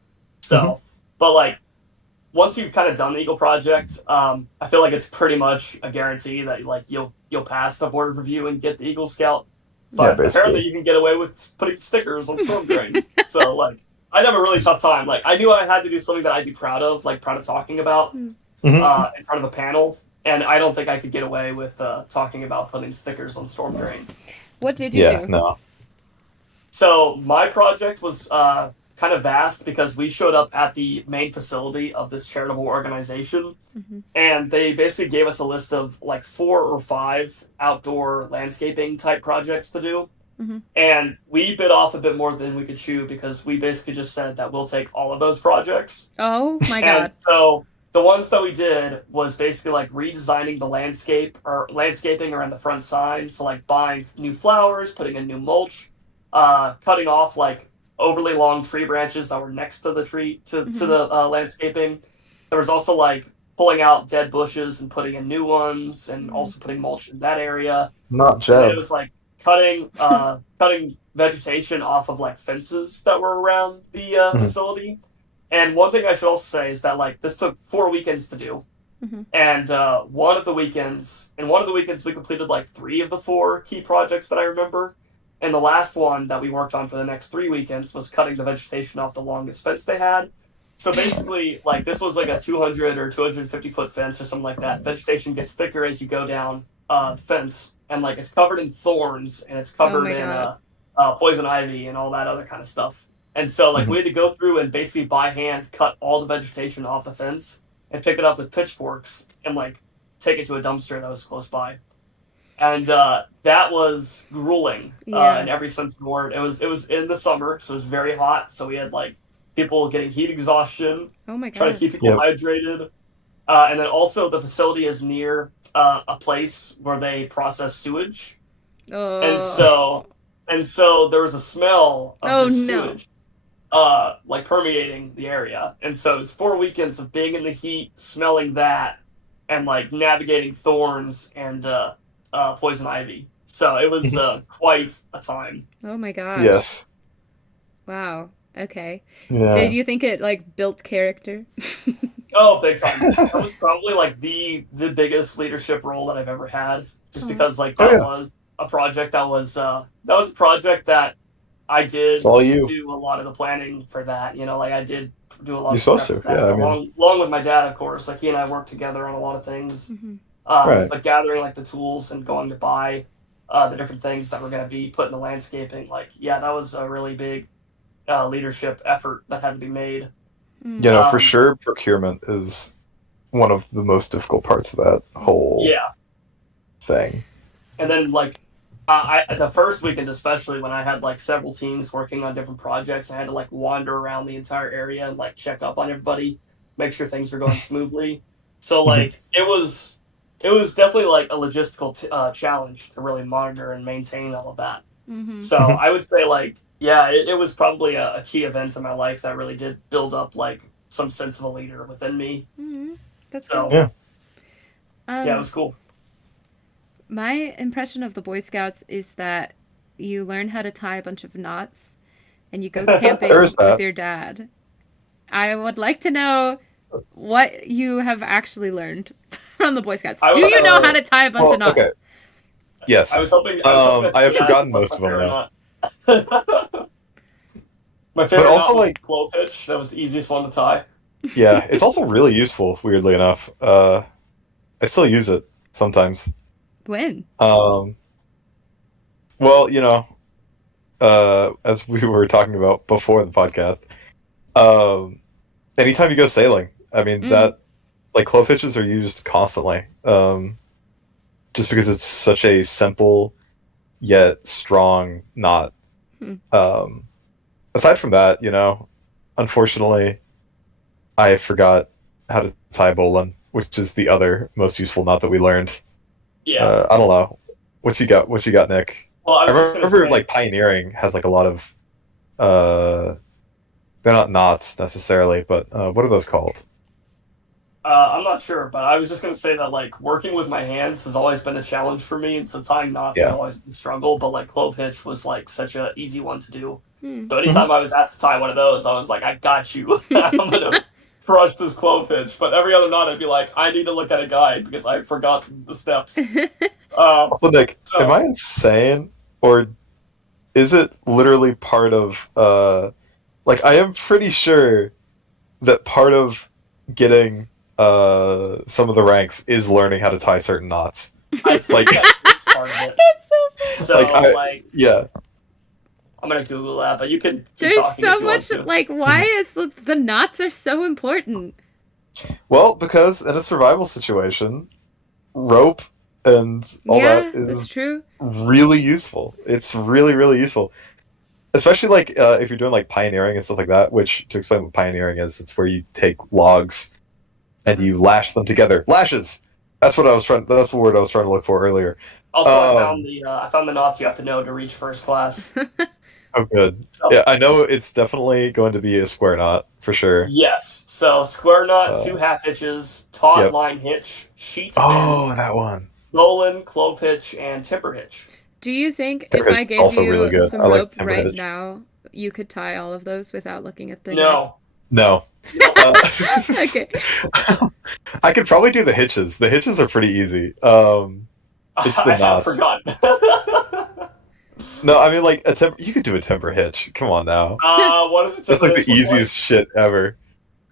So, but like, once you've kind of done the Eagle project, I feel like it's pretty much a guarantee that like you'll pass the board of review and get the Eagle Scout. But apparently you can get away with putting stickers on storm drains. So like I have a really tough time. Like I knew I had to do something that I'd be proud of talking about in front of a panel, and I don't think I could get away with talking about putting stickers on storm drains. What did you do? No. So my project was kind of vast because we showed up at the main facility of this charitable organization, and they basically gave us a list of like 4 or 5 outdoor landscaping type projects to do. And we bit off a bit more than we could chew because we basically just said that we'll take all of those projects. Oh my god. And so the ones that we did was basically like redesigning the landscaping around the front sign. So like buying new flowers, putting in new mulch, cutting off like overly long tree branches that were next to the tree to the landscaping. There was also like pulling out dead bushes and putting in new ones, and also putting mulch in that area. Not Jeb. It was like cutting vegetation off of like fences that were around the facility. And one thing I should also say is that like this took 4 weekends to do. And one of the weekends we completed like 3 of the 4 key projects that I remember. And the last one that we worked on for the next 3 weekends was cutting the vegetation off the longest fence they had. So basically, like this was like a 200 or 250 foot fence or something like that. Vegetation gets thicker as you go down the fence, and like it's covered in thorns and it's covered in poison ivy and all that other kind of stuff. And so like we had to go through and basically by hand cut all the vegetation off the fence and pick it up with pitchforks and like take it to a dumpster that was close by. And that was grueling in every sense of the word. It was in the summer, so it was very hot. So we had like people getting heat exhaustion, trying to keep people hydrated, and then also the facility is near a place where they process sewage, and so there was a smell of just sewage, like permeating the area. And so it was 4 weekends of being in the heat, smelling that, and like navigating thorns and poison ivy. So it was quite a time. Oh my god. Yes. Wow. Okay. Yeah. Did you think it like built character? Oh, big time. That was probably like the biggest leadership role that I've ever had. Just because like that was a project that was a project that I did do a lot of the planning for that. You know, like I did do a lot You're of supposed to, that, along with my dad, of course. Like he and I worked together on a lot of things. But gathering like the tools and going to buy the different things that were going to be put in the landscaping, like that was a really big leadership effort that had to be made. For sure, procurement is one of the most difficult parts of that whole thing. And then like the first weekend, especially when I had like several teams working on different projects, I had to like wander around the entire area and like check up on everybody, make sure things were going smoothly. So like it was definitely like a logistical challenge to really monitor and maintain all of that. So I would say like, it was probably a key event in my life that really did build up like some sense of a leader within me. That's cool. Yeah. It was cool. My impression of the Boy Scouts is that you learn how to tie a bunch of knots and you go camping with your dad. I would like to know what you have actually learned from the Boy Scouts. Do you know how to tie a bunch of knots? Okay. Yes. I was hoping I have forgotten most of them now. My favorite knot was like clove hitch. That was the easiest one to tie. Yeah, it's also really useful, weirdly enough. I still use it sometimes. When? Well, as we were talking about before the podcast, anytime you go sailing, I mean, that, like, clove hitches are used constantly, just because it's such a simple yet strong knot. Aside from that, unfortunately, I forgot how to tie bowline, which is the other most useful knot that we learned. Yeah. I don't know. What you got, Nick? Well, I remember like pioneering has like a lot of they're not knots necessarily, but what are those called? I'm not sure, but I was just gonna say that like working with my hands has always been a challenge for me, and so tying knots has always been a struggle. But like clove hitch was like such an easy one to do. So anytime I was asked to tie one of those, I was like, I got you. I'm gonna crush this clove hitch. But every other knot, I'd be like, I need to look at a guide because I forgot the steps. So Nick, am I insane, or is it literally part of like I am pretty sure that part of getting some of the ranks is learning how to tie certain knots. I think that's part of it. That's so funny. So I'm gonna Google that, but you can keep There's talking so much like why is the knots are so important? Well, because in a survival situation, rope and all that is true. Really useful. It's really, really useful. Especially like if you're doing like pioneering and stuff like that, which to explain what pioneering is, it's where you take logs and you lash them together. Lashes. That's the word I was trying to look for earlier. Also, I found the knots you have to know to reach first class. Oh, good. Yeah, I know it's definitely going to be a square knot for sure. Yes. So square knot, 2 half hitches, taut line hitch, sheet bend, that one. bowline, clove hitch, and timber hitch. Do you think if I gave you some rope right now, you could tie all of those without looking at the No. No. Okay. I could probably do the hitches. The hitches are pretty easy. It's the I have knots. forgotten. No, I mean like you could do a timber hitch. Come on now. What does a That's timber like hitch the look easiest shit ever.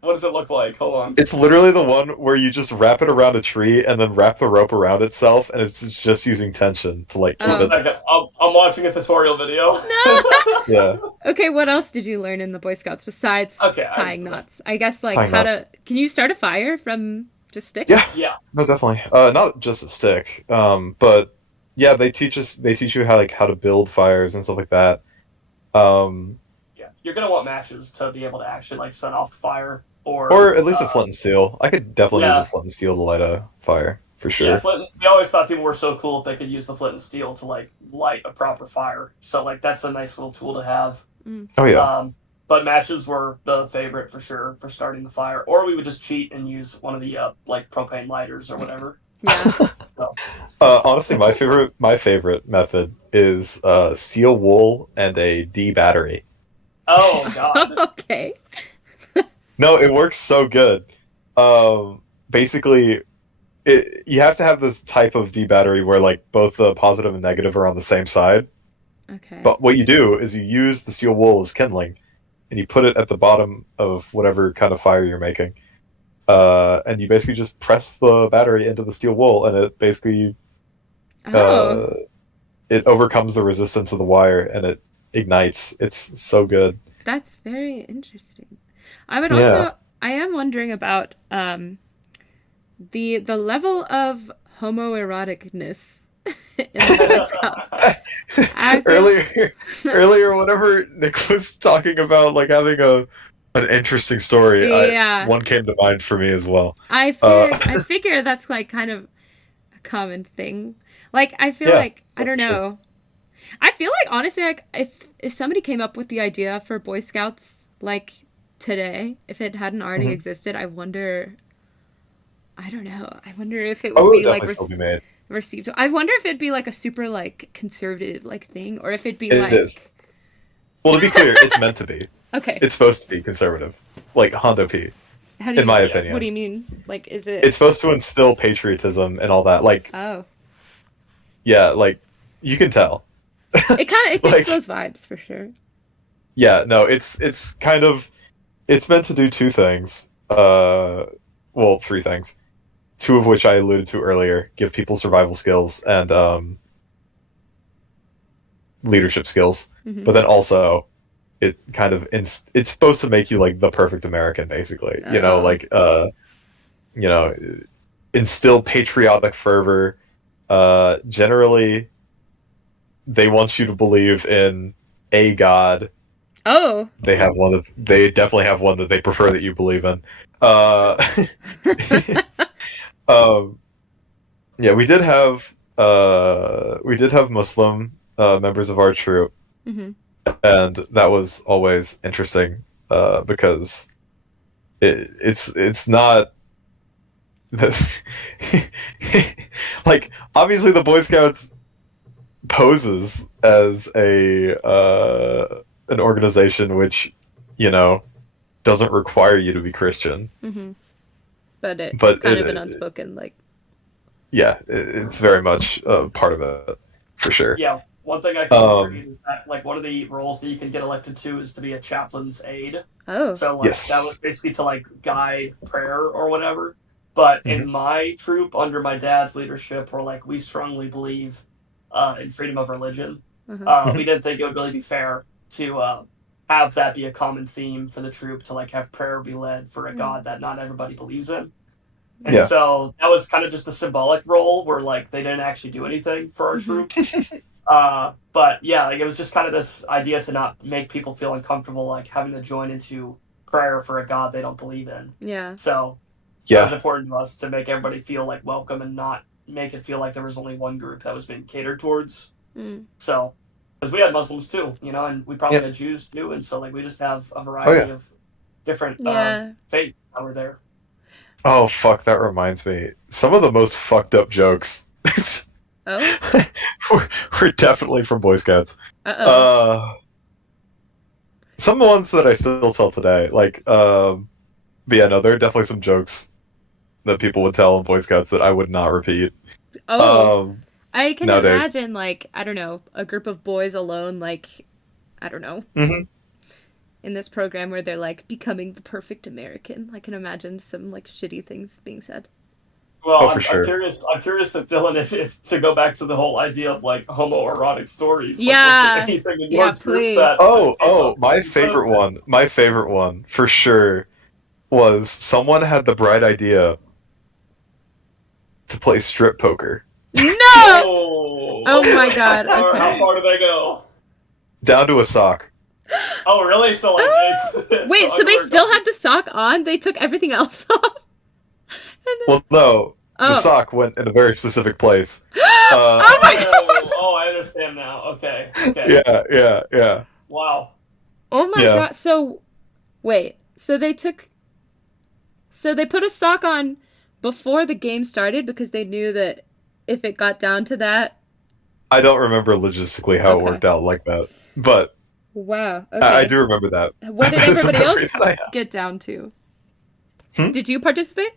What does it look like? Hold on. It's literally the one where you just wrap it around a tree and then wrap the rope around itself, and it's just using tension to like keep One it. second. I'm watching a tutorial video. No. Yeah. Okay, what else did you learn in the Boy Scouts besides tying knots? I guess like Tying how to. Can you start a fire from just sticks? Yeah. No, definitely. Not just a stick. But yeah, they teach you how to build fires and stuff like that. Yeah. You're gonna want matches to be able to actually like set off the fire, or at least a flint and steel. I could definitely use a flint and steel to light a fire for sure. Yeah, we always thought people were so cool if they could use the flint and steel to like light a proper fire. So like that's a nice little tool to have. Oh yeah. But matches were the favorite for sure for starting the fire, or we would just cheat and use one of the like propane lighters or whatever. Yeah. So. Honestly, my favorite method is seal wool and a D battery. Oh god. Okay. No, it works so good. Basically, you have to have this type of D battery where like both the positive and negative are on the same side. Okay. But what you do is you use the steel wool as kindling, and you put it at the bottom of whatever kind of fire you're making. And you basically just press the battery into the steel wool, and it basically it overcomes the resistance of the wire, and it ignites. It's so good. That's very interesting. I would also. I am wondering about the level of homoeroticness in the Boy Scouts. Earlier, whenever Nick was talking about like having an interesting story, one came to mind for me as well. I figure that's like kind of a common thing. Like I feel like I don't know. I feel like honestly, like if somebody came up with the idea for Boy Scouts like today, if it hadn't already existed, I wonder. I don't know. I wonder if it would be like received. I wonder if it'd be like a super like conservative like thing, or if it'd be like. It is. Well, to be clear, it's meant to be. Okay. It's supposed to be conservative, like Hondo P. In my opinion. What do you mean? Like, is it? It's supposed to instill patriotism and all that. Like. Oh. Yeah, like you can tell. It gives like, those vibes for sure. Yeah, no, it's meant to do two things. Well, three things. Two of which I alluded to earlier: give people survival skills and leadership skills. Mm-hmm. But then also, it kind of it's supposed to make you like the perfect American, basically. You know, like instill patriotic fervor. Generally, they want you to believe in a god. Oh. They definitely have one that they prefer that you believe in. Yeah, we did have Muslim members of our troop, and that was always interesting because it's not like obviously the Boy Scouts poses as an organization which doesn't require you to be Christian, but it's kind of an unspoken like it's very much part of it for sure. Yeah, one thing I can contribute is that like one of the roles that you can get elected to is to be a chaplain's aide. Oh, so like that was basically to like guide prayer or whatever. But in my troop, under my dad's leadership, where like we strongly believe in freedom of religion, we didn't think it would really be fair to have that be a common theme for the troop, to like have prayer be led for a god that not everybody believes in. And so that was kind of just a symbolic role where like they didn't actually do anything for our troop. But yeah, like it was just kind of this idea to not make people feel uncomfortable, like having to join into prayer for a god they don't believe in. Yeah. So it was important to us to make everybody feel like welcome and not make it feel like there was only one group that was being catered towards. So, because we had Muslims too, and we probably had Jews too, and so like we just have a variety of different faiths that were there. Oh fuck! That reminds me. Some of the most fucked up jokes. We're definitely from Boy Scouts. Some ones that I still tell today, like, but yeah, no, there are definitely some jokes that people would tell in Boy Scouts that I would not repeat. Oh, I can Nowadays. imagine, like, I don't know, a group of boys alone, like, I don't know, Hmm. in this program where they're like becoming the perfect American. I can imagine some like shitty things being said. Well, Oh, for I'm sure. curious. I'm curious if Dylan, if to go back to the whole idea of like homoerotic stories, like was there Yeah, anything in yeah, your group please. that came up My because of favorite it? one, my favorite one for sure was someone had the bright idea to play strip poker No! Oh, Oh my okay. god. How Okay. far do they go? down to a sock. Oh, really? So like, Oh! so Wait, so they underwear still got. had the sock on? They took everything else off? And then... Well, no, the Oh. sock went in a very specific place. Oh my god! Oh, I understand now. Okay, okay. Yeah. Wow. Oh my Yeah, god. So, wait. So they put a sock on before the game started because they knew that if it got down to that. I don't remember logistically how it Okay. worked out like that, but Wow. I Okay. do remember that. What did That's the everybody memories else I have. get down to? Hmm? Did you participate?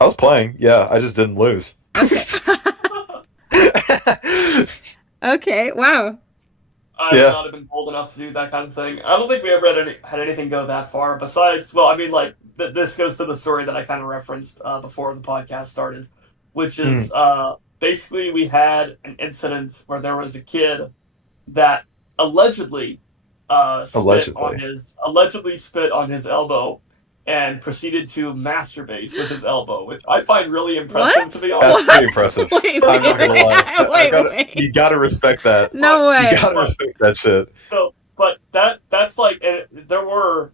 I was playing, yeah, I just didn't lose. Okay. Okay. Wow. I would Yeah. not have been bold enough to do that kind of thing. I don't think we ever had anything go that far. Besides, well, I mean, like this goes to the story that I kind of referenced before the podcast started, which Mm, is basically we had an incident where there was a kid that allegedly allegedly. allegedly spit on his elbow and proceeded to masturbate with his elbow, which I find really impressive to What? be That's honest. pretty What? impressive. Wait, I'm wait, not gonna lie. I wait, gotta, wait. you gotta respect that. But No You way. gotta but respect that shit. So, but that's like there was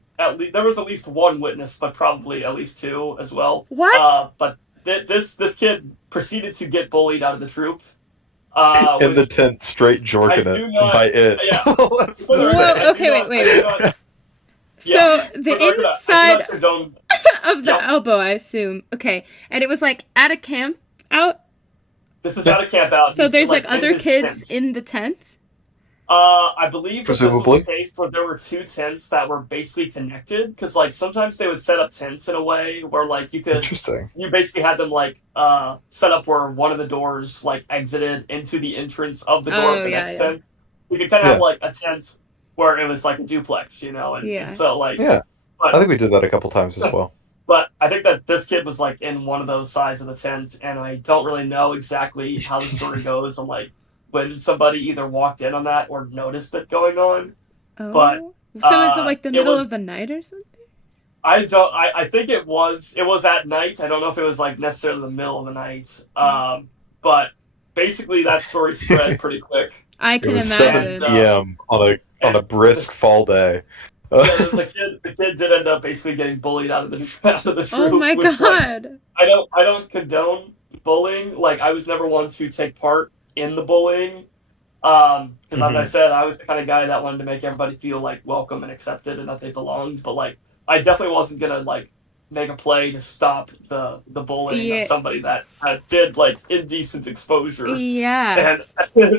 at least one witness, but probably at least two as well. What? But this kid proceeded to get bullied out of the troop, In the which tent, straight I jorking it do not. by it. Yeah, Let's for the just record, Whoa. say. Okay. Wait. I do Wait. not. Wait. Yeah, So for the the record, I do not inside condone. of the Yep, elbow, I assume. Okay, and it was like at a camp out. this is Yeah, out of camp out. So He's there's like like in other his kids tent. in the tent. I believe that this was a presumably. case where there were two tents that were basically connected because, like, sometimes they would set up tents in a way where, like, Interesting. you basically had them like set up where one of the doors like exited into the entrance of the door of Oh the yeah, next yeah, tent. You could kind of have Yeah, like a tent where it was like a duplex, and yeah. so like, yeah. I but think we did that a couple times as well. but I think that this kid was like in one of those sides of the tent, and I don't really know exactly how the story goes and like when somebody either walked in on that or noticed it going on. But Oh, so is it like the it middle of was the night or something? I think it was at night. I don't know if it was like necessarily the middle of the night. But basically that story spread pretty quick. I It can was And 7 imagine. p.m. on a and brisk fall day. yeah, the kid did end up basically getting bullied out of the out of the Oh troop, my which like god. I don't condone bullying. Like I was never one to take part in the bullying. Because as I Mhm. said, I was the kind of guy that wanted to make everybody feel like welcome and accepted and that they belonged. But like, I definitely wasn't gonna like make a play to stop the bullying of Yeah, somebody that did like indecent exposure yeah. and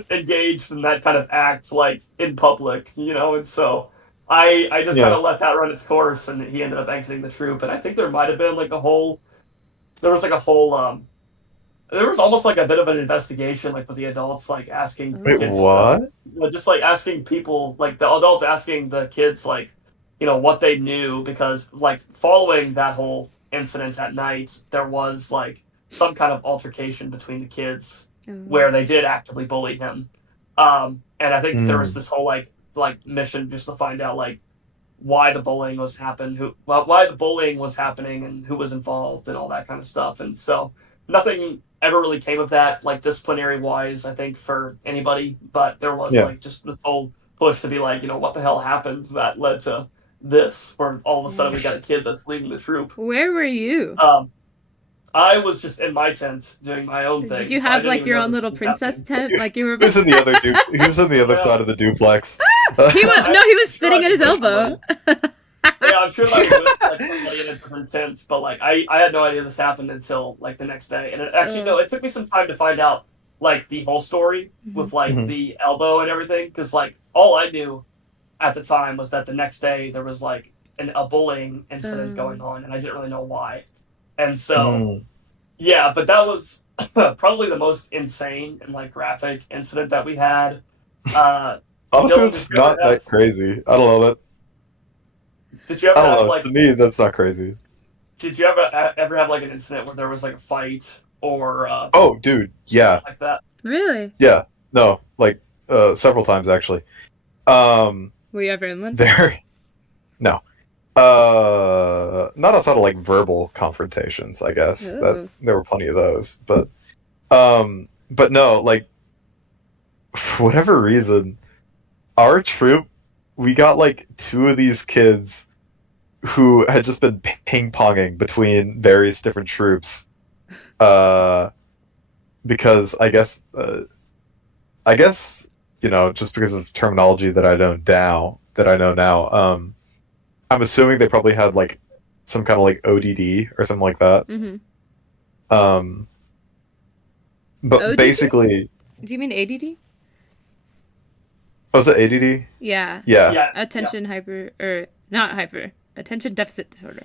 engaged in that kind of act like in public, And so I just kind Yeah. of let that run its course, and he ended up exiting the troop. And I think there might have been like a whole there was like a whole there was almost like a bit of an investigation, like with the adults, like asking Wait, Oh. kids, what? just like asking people, like the adults asking the kids, like, what they knew, because like following that whole incident at night, there was like some kind of altercation between the kids Oh. where they did actively bully him. And I think there was Mm. this whole like mission just to find out like why the bullying why the bullying was happening and who was involved and all that kind of stuff. And so nothing ever really came of that, like disciplinary wise, I think, for anybody. But there was Yeah. like just this whole push to be like, what the hell happened that led to this, where all of a sudden we got a kid that's leaving the troop. Where were you? Um, I was just in my tent doing my own Did thing, you so I have didn't like even your know own this little was princess happening. tent like you were He was in the other he was on the other Yeah, side of the duplex. He was no, he was I'm sure I spitting at his was with elbow. somebody. Yeah, I'm sure that was with like somebody in a different tent, but like I had no idea this happened until like the next day. And it actually no, Oh. it took me some time to find out like the whole story Mhm. with like Mhm. the elbow and everything, because like all I knew, at the time was that the next day there was like a bullying incident going on, and I didn't really know why. And so, yeah, but that was probably the most insane and like graphic incident that we had. Honestly, Dylan, it's not that crazy. I don't know that. Did you ever I don't have know. like? To me, that's not crazy. Did you ever have like an incident where there was like a fight or? Oh, dude, yeah. Like that. Really? Yeah. No, like several times actually. Were you ever in one? No. Not outside of like verbal confrontations, I guess. Ooh. That there were plenty of those, but no, like for whatever reason, our troop, we got like two of these kids who had just been ping-ponging between various different troops, because I guess just because of terminology that I know now, I'm assuming they probably had like some kind of like ODD or something like that. Mm-hmm. But ODD? basically, Do you mean ADD? was it ADD? Yeah. Yeah. Attention attention deficit disorder.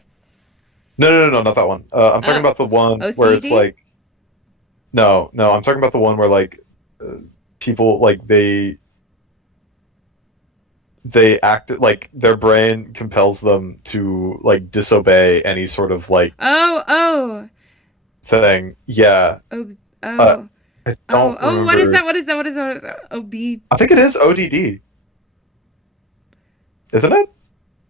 No, not that one. I'm talking about the one OCD? where it's like, no, I'm talking about the one where like people like they act like their brain compels them to like disobey any sort of like thing. Yeah. I don't remember. What is that? I think it is ODD. Isn't it?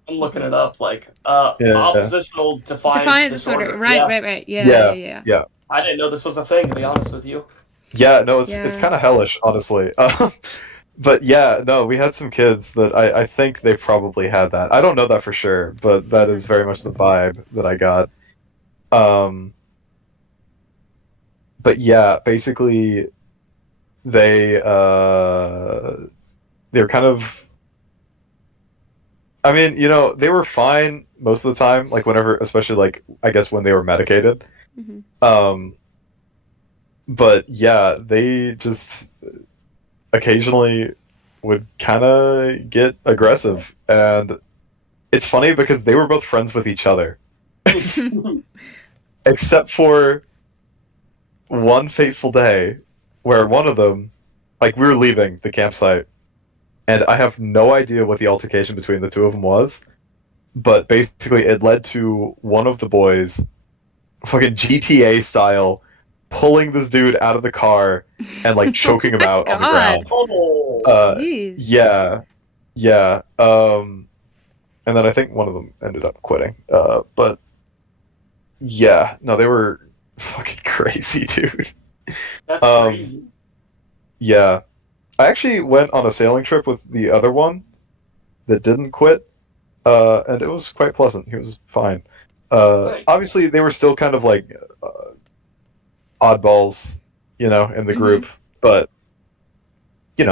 I'm looking it up. Like oppositional defiance disorder. Right. Yeah. I didn't know this was a thing, to be honest with you. Yeah, no, it's kind of hellish, honestly. But yeah, no, we had some kids that I think they probably had that. I don't know that for sure, but that is very much the vibe that I got. But yeah, basically, they're kind of. I mean, they were fine most of the time. Like whenever, especially like I guess when they were medicated. Mm-hmm. But yeah, they just occasionally would kind of get aggressive, and it's funny because they were both friends with each other, except for one fateful day where one of them, like we were leaving the campsite, and I have no idea what the altercation between the two of them was, but basically it led to one of the boys, fucking GTA style, pulling this dude out of the car and like choking him out on the ground. Yeah. And then I think one of them ended up quitting. But yeah, no, they were fucking crazy, dude. That's crazy. Yeah. I actually went on a sailing trip with the other one that didn't quit, and it was quite pleasant. He was fine. Nice. Obviously, they were still kind of like oddballs, in the group, but they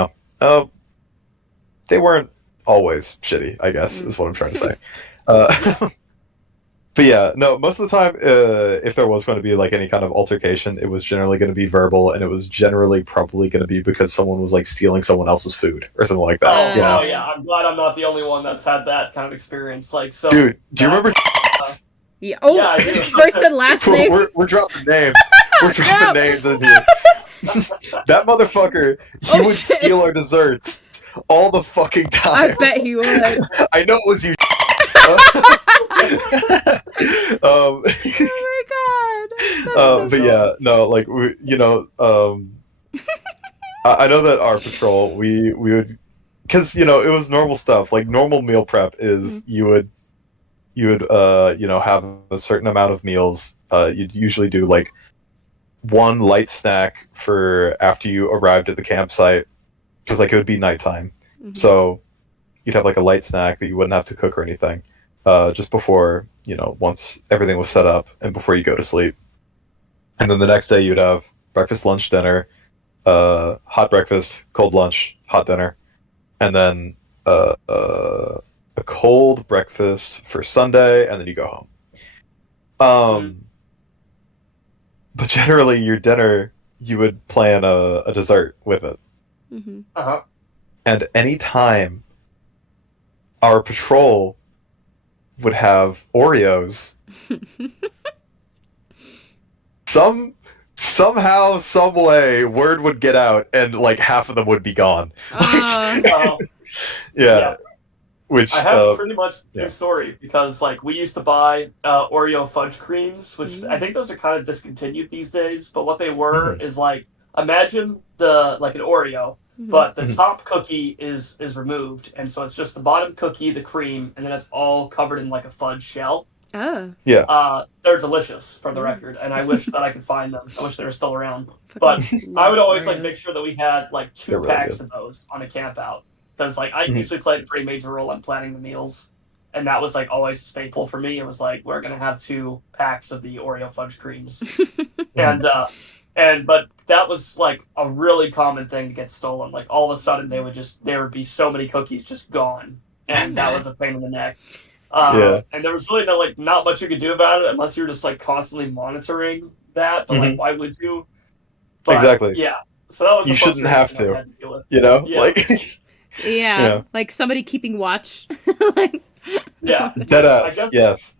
weren't always shitty, I guess, is what I'm trying to say. But yeah, no, most of the time, if there was going to be like any kind of altercation, it was generally going to be verbal, and it was generally probably going to be because someone was like stealing someone else's food or something like that. Oh yeah, I'm glad I'm not the only one that's had that kind of experience. Like, so, dude, do you remember? Yeah. Oh, yeah, I do. First and last name. We're dropping names. We're dropping names in here. That motherfucker, he would steal our desserts all the fucking time. I bet he would. I know it was you. Oh my god. But yeah, no, like I know that our patrol, we would, because it was normal stuff. Like normal meal prep is you would have a certain amount of meals. You'd usually do like one light snack for after you arrived at the campsite, because like it would be nighttime, so you'd have like a light snack that you wouldn't have to cook or anything, just before once everything was set up and before you go to sleep. And then the next day you'd have breakfast, lunch, dinner, hot breakfast, cold lunch, hot dinner, and then a cold breakfast for Sunday, and then you go home. But generally, your dinner, you would plan a dessert with it. Uh-huh. And any time our patrol would have Oreos. Somehow, some way, word would get out, and like half of them would be gone. Yeah. Which I have pretty much the same story, because like we used to buy Oreo fudge creams, which I think those are kind of discontinued these days. But what they were is like, imagine like an Oreo, but the top cookie is removed, and so it's just the bottom cookie, the cream, and then it's all covered in like a fudge shell. Oh. Yeah. They're delicious, for the record, and I wish that I could find them. I wish they were still around. But I would always like make sure that we had like 2 packs of those on a camp out. Because like I usually played a pretty major role in planning the meals, and that was like always a staple for me. It was like, we're gonna have 2 packs of the Oreo fudge creams, but that was like a really common thing to get stolen. Like all of a sudden there would be so many cookies just gone, and that was a pain in the neck. And there was really not much you could do about it unless you're just like constantly monitoring that. But like, why would you? But, exactly. Yeah. So that was you shouldn't have to. You know, like. Yeah, like somebody keeping watch. Like, yeah, deadass. Yes.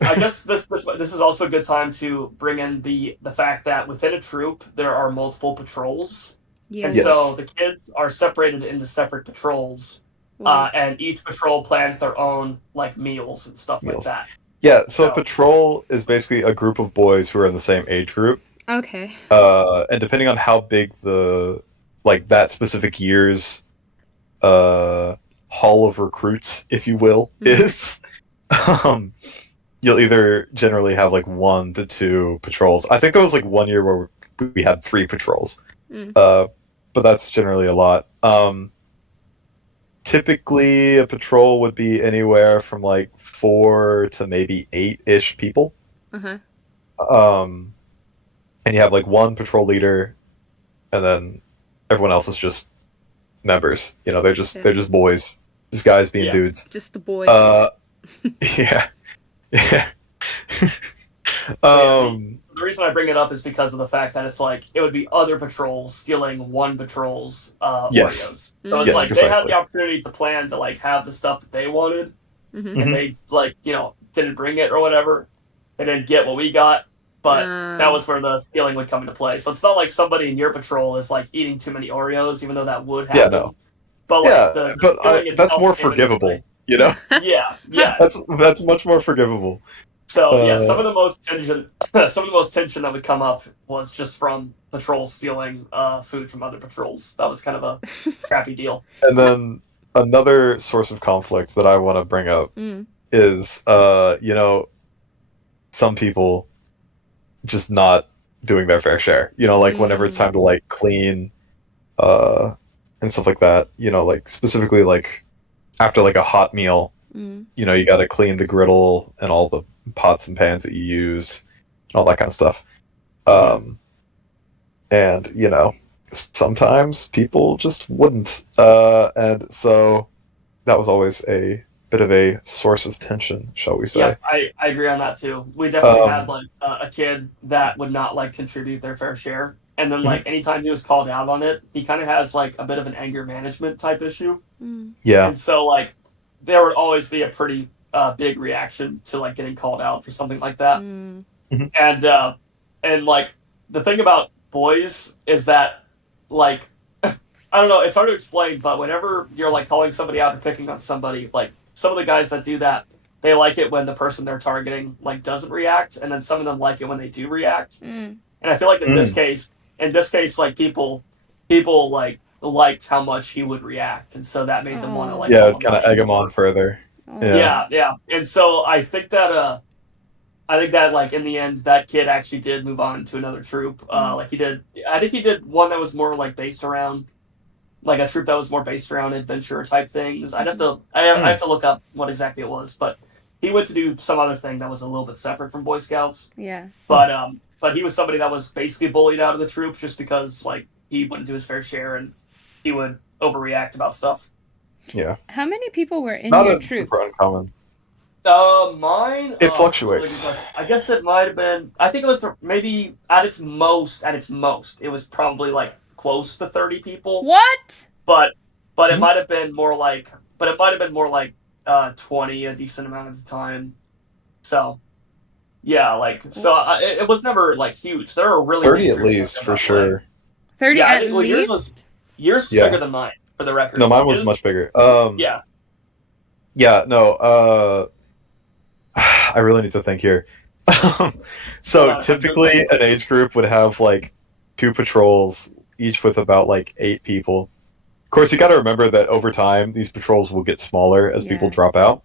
I guess this is also a good time to bring in the fact that within a troop there are multiple patrols, and so the kids are separated into separate patrols, and each patrol plans their own like meals and stuff like that. Yeah, so a patrol is basically a group of boys who are in the same age group. Okay. And depending on how big that specific year's hall of recruits, if you will, is, you'll either generally have like 1 to 2 patrols. I think there was like 1 year where we had 3 patrols, but that's generally a lot. Typically a patrol would be anywhere from like 4 to maybe 8-ish people. And you have like 1 patrol leader, and then everyone else is just members. You know, they're just boys, just guys being dudes. Just the boys. Yeah. The reason I bring it up is because of the fact that it's like it would be other patrols stealing one patrol's Oreos. So it's like they had the opportunity to plan to like have the stuff that they wanted, and they like didn't bring it or whatever. They didn't get what we got. But that was where the stealing would come into play. So it's not like somebody in your patrol is like eating too many Oreos, even though that would happen. Yeah, no. But like, that's more forgivable, you know? Yeah. That's much more forgivable. So some of the most tension that would come up was just from patrols stealing food from other patrols. That was kind of a crappy deal. And then another source of conflict that I want to bring up is some people just not doing their fair share. Like whenever it's time to like clean and stuff like that, like specifically like after like a hot meal, you got to clean the griddle and all the pots and pans that you use, all that kind of stuff. And sometimes people just wouldn't, and so that was always a bit of a source of tension, shall we say. Yeah, I agree on that too. We definitely had like a kid that would not like contribute their fair share, and then like anytime he was called out on it, he kind of has like a bit of an anger management type issue. Yeah, and so like there would always be a pretty big reaction to like getting called out for something like that. And like the thing about boys is that like I don't know, it's hard to explain, but whenever you're like calling somebody out or picking on somebody, like some of the guys that do that, they like it when the person they're targeting like doesn't react, and then some of them like it when they do react. And I feel like in this case, like people like liked how much he would react, and so that made them want to like kind of egg him on further. Yeah. And so I think that like in the end that kid actually did move on to another troop. Like I think he did one that was more like based around like a troop that was more based around adventure type things. I have to look up what exactly it was, but he went to do some other thing that was a little bit separate from Boy Scouts. Yeah. But he was somebody that was basically bullied out of the troop just because like he wouldn't do his fair share and he would overreact about stuff. Yeah. How many people were in your troops? Super uncommon. Mine. It fluctuates. I guess it might have been. I think it was maybe at its most, it was probably like close to 30 people. What? But it might have been more like. But it might have been more like 20 a decent amount of the time. So yeah, like it was never like huge. There were really 30 big at troops least, for back in the day. sure. 30 Yeah, I at think well least? yours was bigger Yeah. than mine, for the record. No, mine was His, much bigger. yeah. Yeah, no, I really need to think here. Hold So on, I'm doing typically an age group would have like 2 patrols, each with about like 8 people. Of course, you got to remember that over time these patrols will get smaller as people drop out.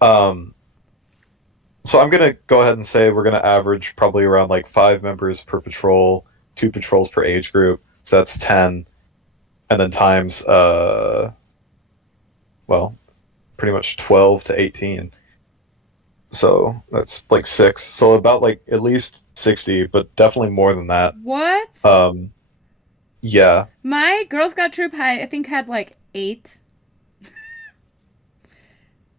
So I'm gonna go ahead and say we're gonna average probably around like 5 members per patrol, 2 patrols per age group. So that's 10, and then times well, pretty much 12 to 18. So that's like 6. So about like at least 60, but definitely more than that. What? Yeah. My Girl Scout troop, I think, had like 8.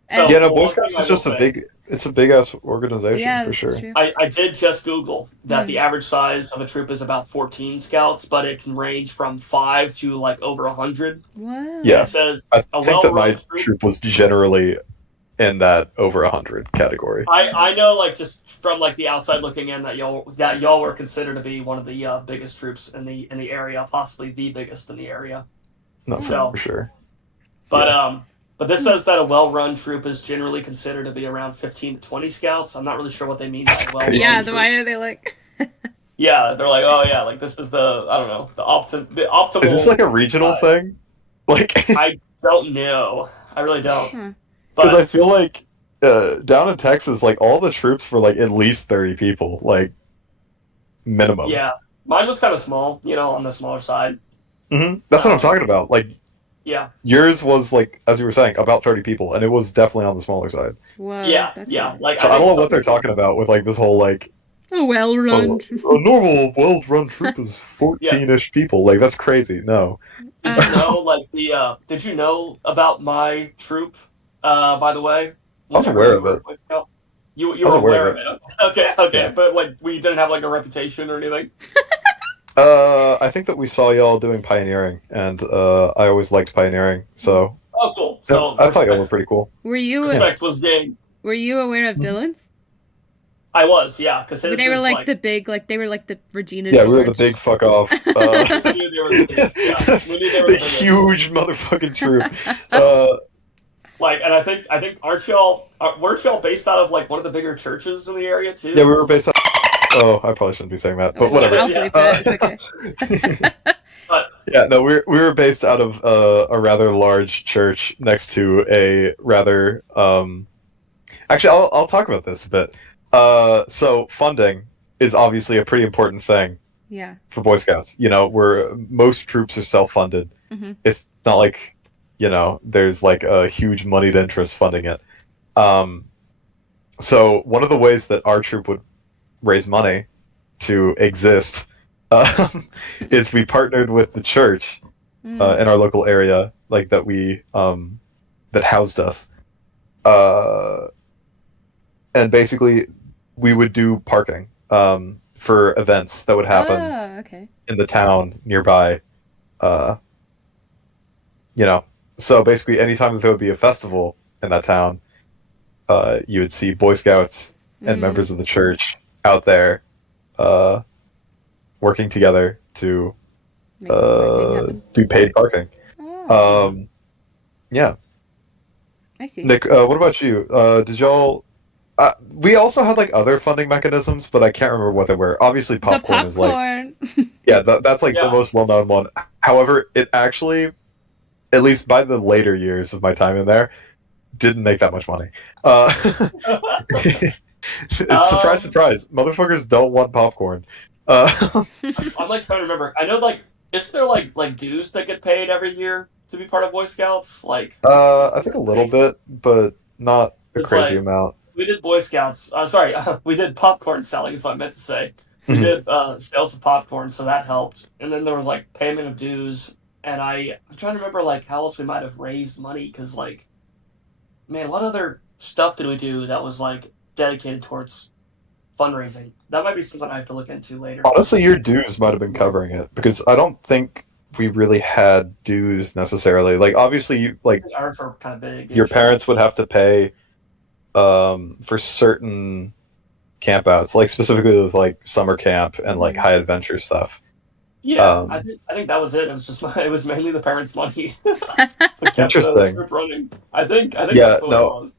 So, Yeah, no, well, Boy one thing Scouts I is will just a say, big ass organization Yeah, for that's sure. true. I did just Google that the average size of a troop is about 14 scouts, but it can range from 5 to like over 100. What? Yeah. It says I a think that my well-run troop was generally in that over 100 category. I know, like, just from like the outside looking in, that y'all were considered to be one of the biggest troops in the area, possibly the biggest in the area. No, So for sure. But Yeah. but this says that a well-run troop is generally considered to be around 15 to 20 scouts. I'm not really sure what they mean by That's a well-run crazy. Yeah, troop. why are they like... Yeah, they're like, oh yeah, like this is I don't know, the optimal. Is this like a regional thing? Like, I don't know. I really don't. Huh. because I But feel like down in Texas, like all the troops were like at least 30 people, like minimum. yeah, mine was kind of small, on the smaller side. That's what I'm talking about. Like Yeah, yours was like, as you were saying, about 30 people, and it was definitely on the smaller side. Whoa, yeah, that's yeah. crazy. Like So I think don't know some what they're people- talking about with like this whole like A well-run a troop. normal well-run troop is 14-ish people. Like that's crazy. No. Did you know Did you know about my troop? By the way, I was aware of it. You I was were aware aware of of it. Okay, Yeah. but like we didn't have like a reputation or anything. I think that we saw y'all doing pioneering, and I always liked pioneering, so Oh, cool. So I thought y'all were pretty cool. Were you respect was gained. were you aware of Dylan's? I was, yeah, because They were like the big, like they were like the Regina Yeah, George. we were the big fuck off. We knew they were the biggest, yeah. We knew they were the the biggest. huge motherfucking troop. Like, and I think weren't y'all based out of like one of the bigger churches in the area too? Yeah, we were based on. Oh, I probably shouldn't be saying that, but whatever. I'll bleep it. It's okay. But Yeah, no, we were based out of a rather large church next to a rather. Actually, I'll talk about this a bit. So funding is obviously a pretty important thing Yeah. for Boy Scouts. Where most troops are self-funded. Mm-hmm. It's not like there's like a huge moneyed interest funding it. So one of the ways that our troop would raise money to exist is we partnered with the church in our local area, like that we that housed us, and basically we would do parking for events that would happen Okay. in the town nearby. So basically anytime that there would be a festival in that town, you would see Boy Scouts and members of the church out there working together to Make the parking happen. do paid parking. Oh, Yeah. I see. Nick, what about you? Did y'all... we also had like other funding mechanisms, but I can't remember what they were. Obviously popcorn is like... Yeah, that's like the most well-known one. However, it actually, at least by the later years of my time in there, didn't make that much money. Surprise, surprise. Motherfuckers don't want popcorn. I'm like trying to remember. I know, like, isn't there like dues that get paid every year to be part of Boy Scouts? Like, I think a little bit, but not a It's crazy like- amount. we did Boy Scouts. Sorry, we did popcorn selling. Is what I meant to say. We Mhm. did sales of popcorn, so that helped. And then there was like payment of dues. And I'm trying to remember like how else we might have raised money, because like, man, what other stuff did we do that was like dedicated towards fundraising? That might be something I have to look into later. Honestly, your dues might have been covering it, because I don't think we really had dues necessarily. Like obviously, like ours were kind of big. your parents would have to pay for certain campouts, like specifically with like summer camp and like high adventure stuff. Yeah, I think that was it. It was just it was mainly the parents' money that kept Interesting. the troop running. I think Yeah, that's what it was.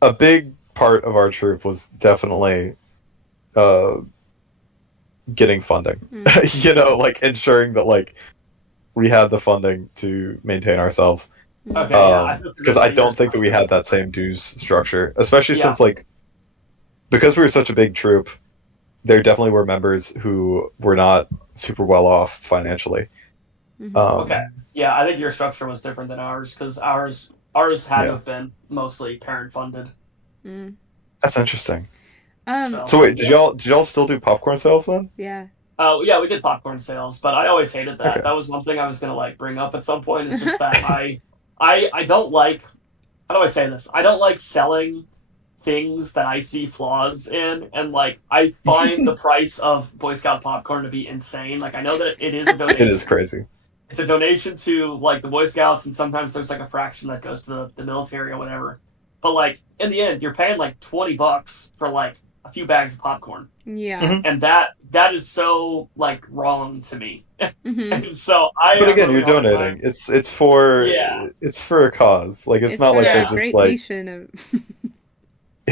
A big part of our troop was definitely getting funding. You know, like ensuring that like we had the funding to maintain ourselves. Okay, yeah, because I don't think that we had that same dues structure, especially since like because we were such a big troop, there definitely were members who were not super well off financially. Okay, yeah, I think your structure was different than ours because ours had to have been mostly parent funded. That's interesting. So wait, did y'all still do popcorn sales then? Yeah. Oh yeah, we did popcorn sales, but I always hated that. Okay. That was one thing I was gonna like bring up at some point. Is just that I don't like. How do I say this? I don't like selling things that I see flaws in, and like I find the price of Boy Scout popcorn to be insane. Like I know that it is a donation. It is crazy. It's a donation to like the Boy Scouts, and sometimes there's like a fraction that goes to the military or whatever. But like in the end, you're paying like $20 for like a few bags of popcorn. Yeah. And that is so like wrong to me. And so But again, you're donating. It's for a cause. Like it's not like they're just like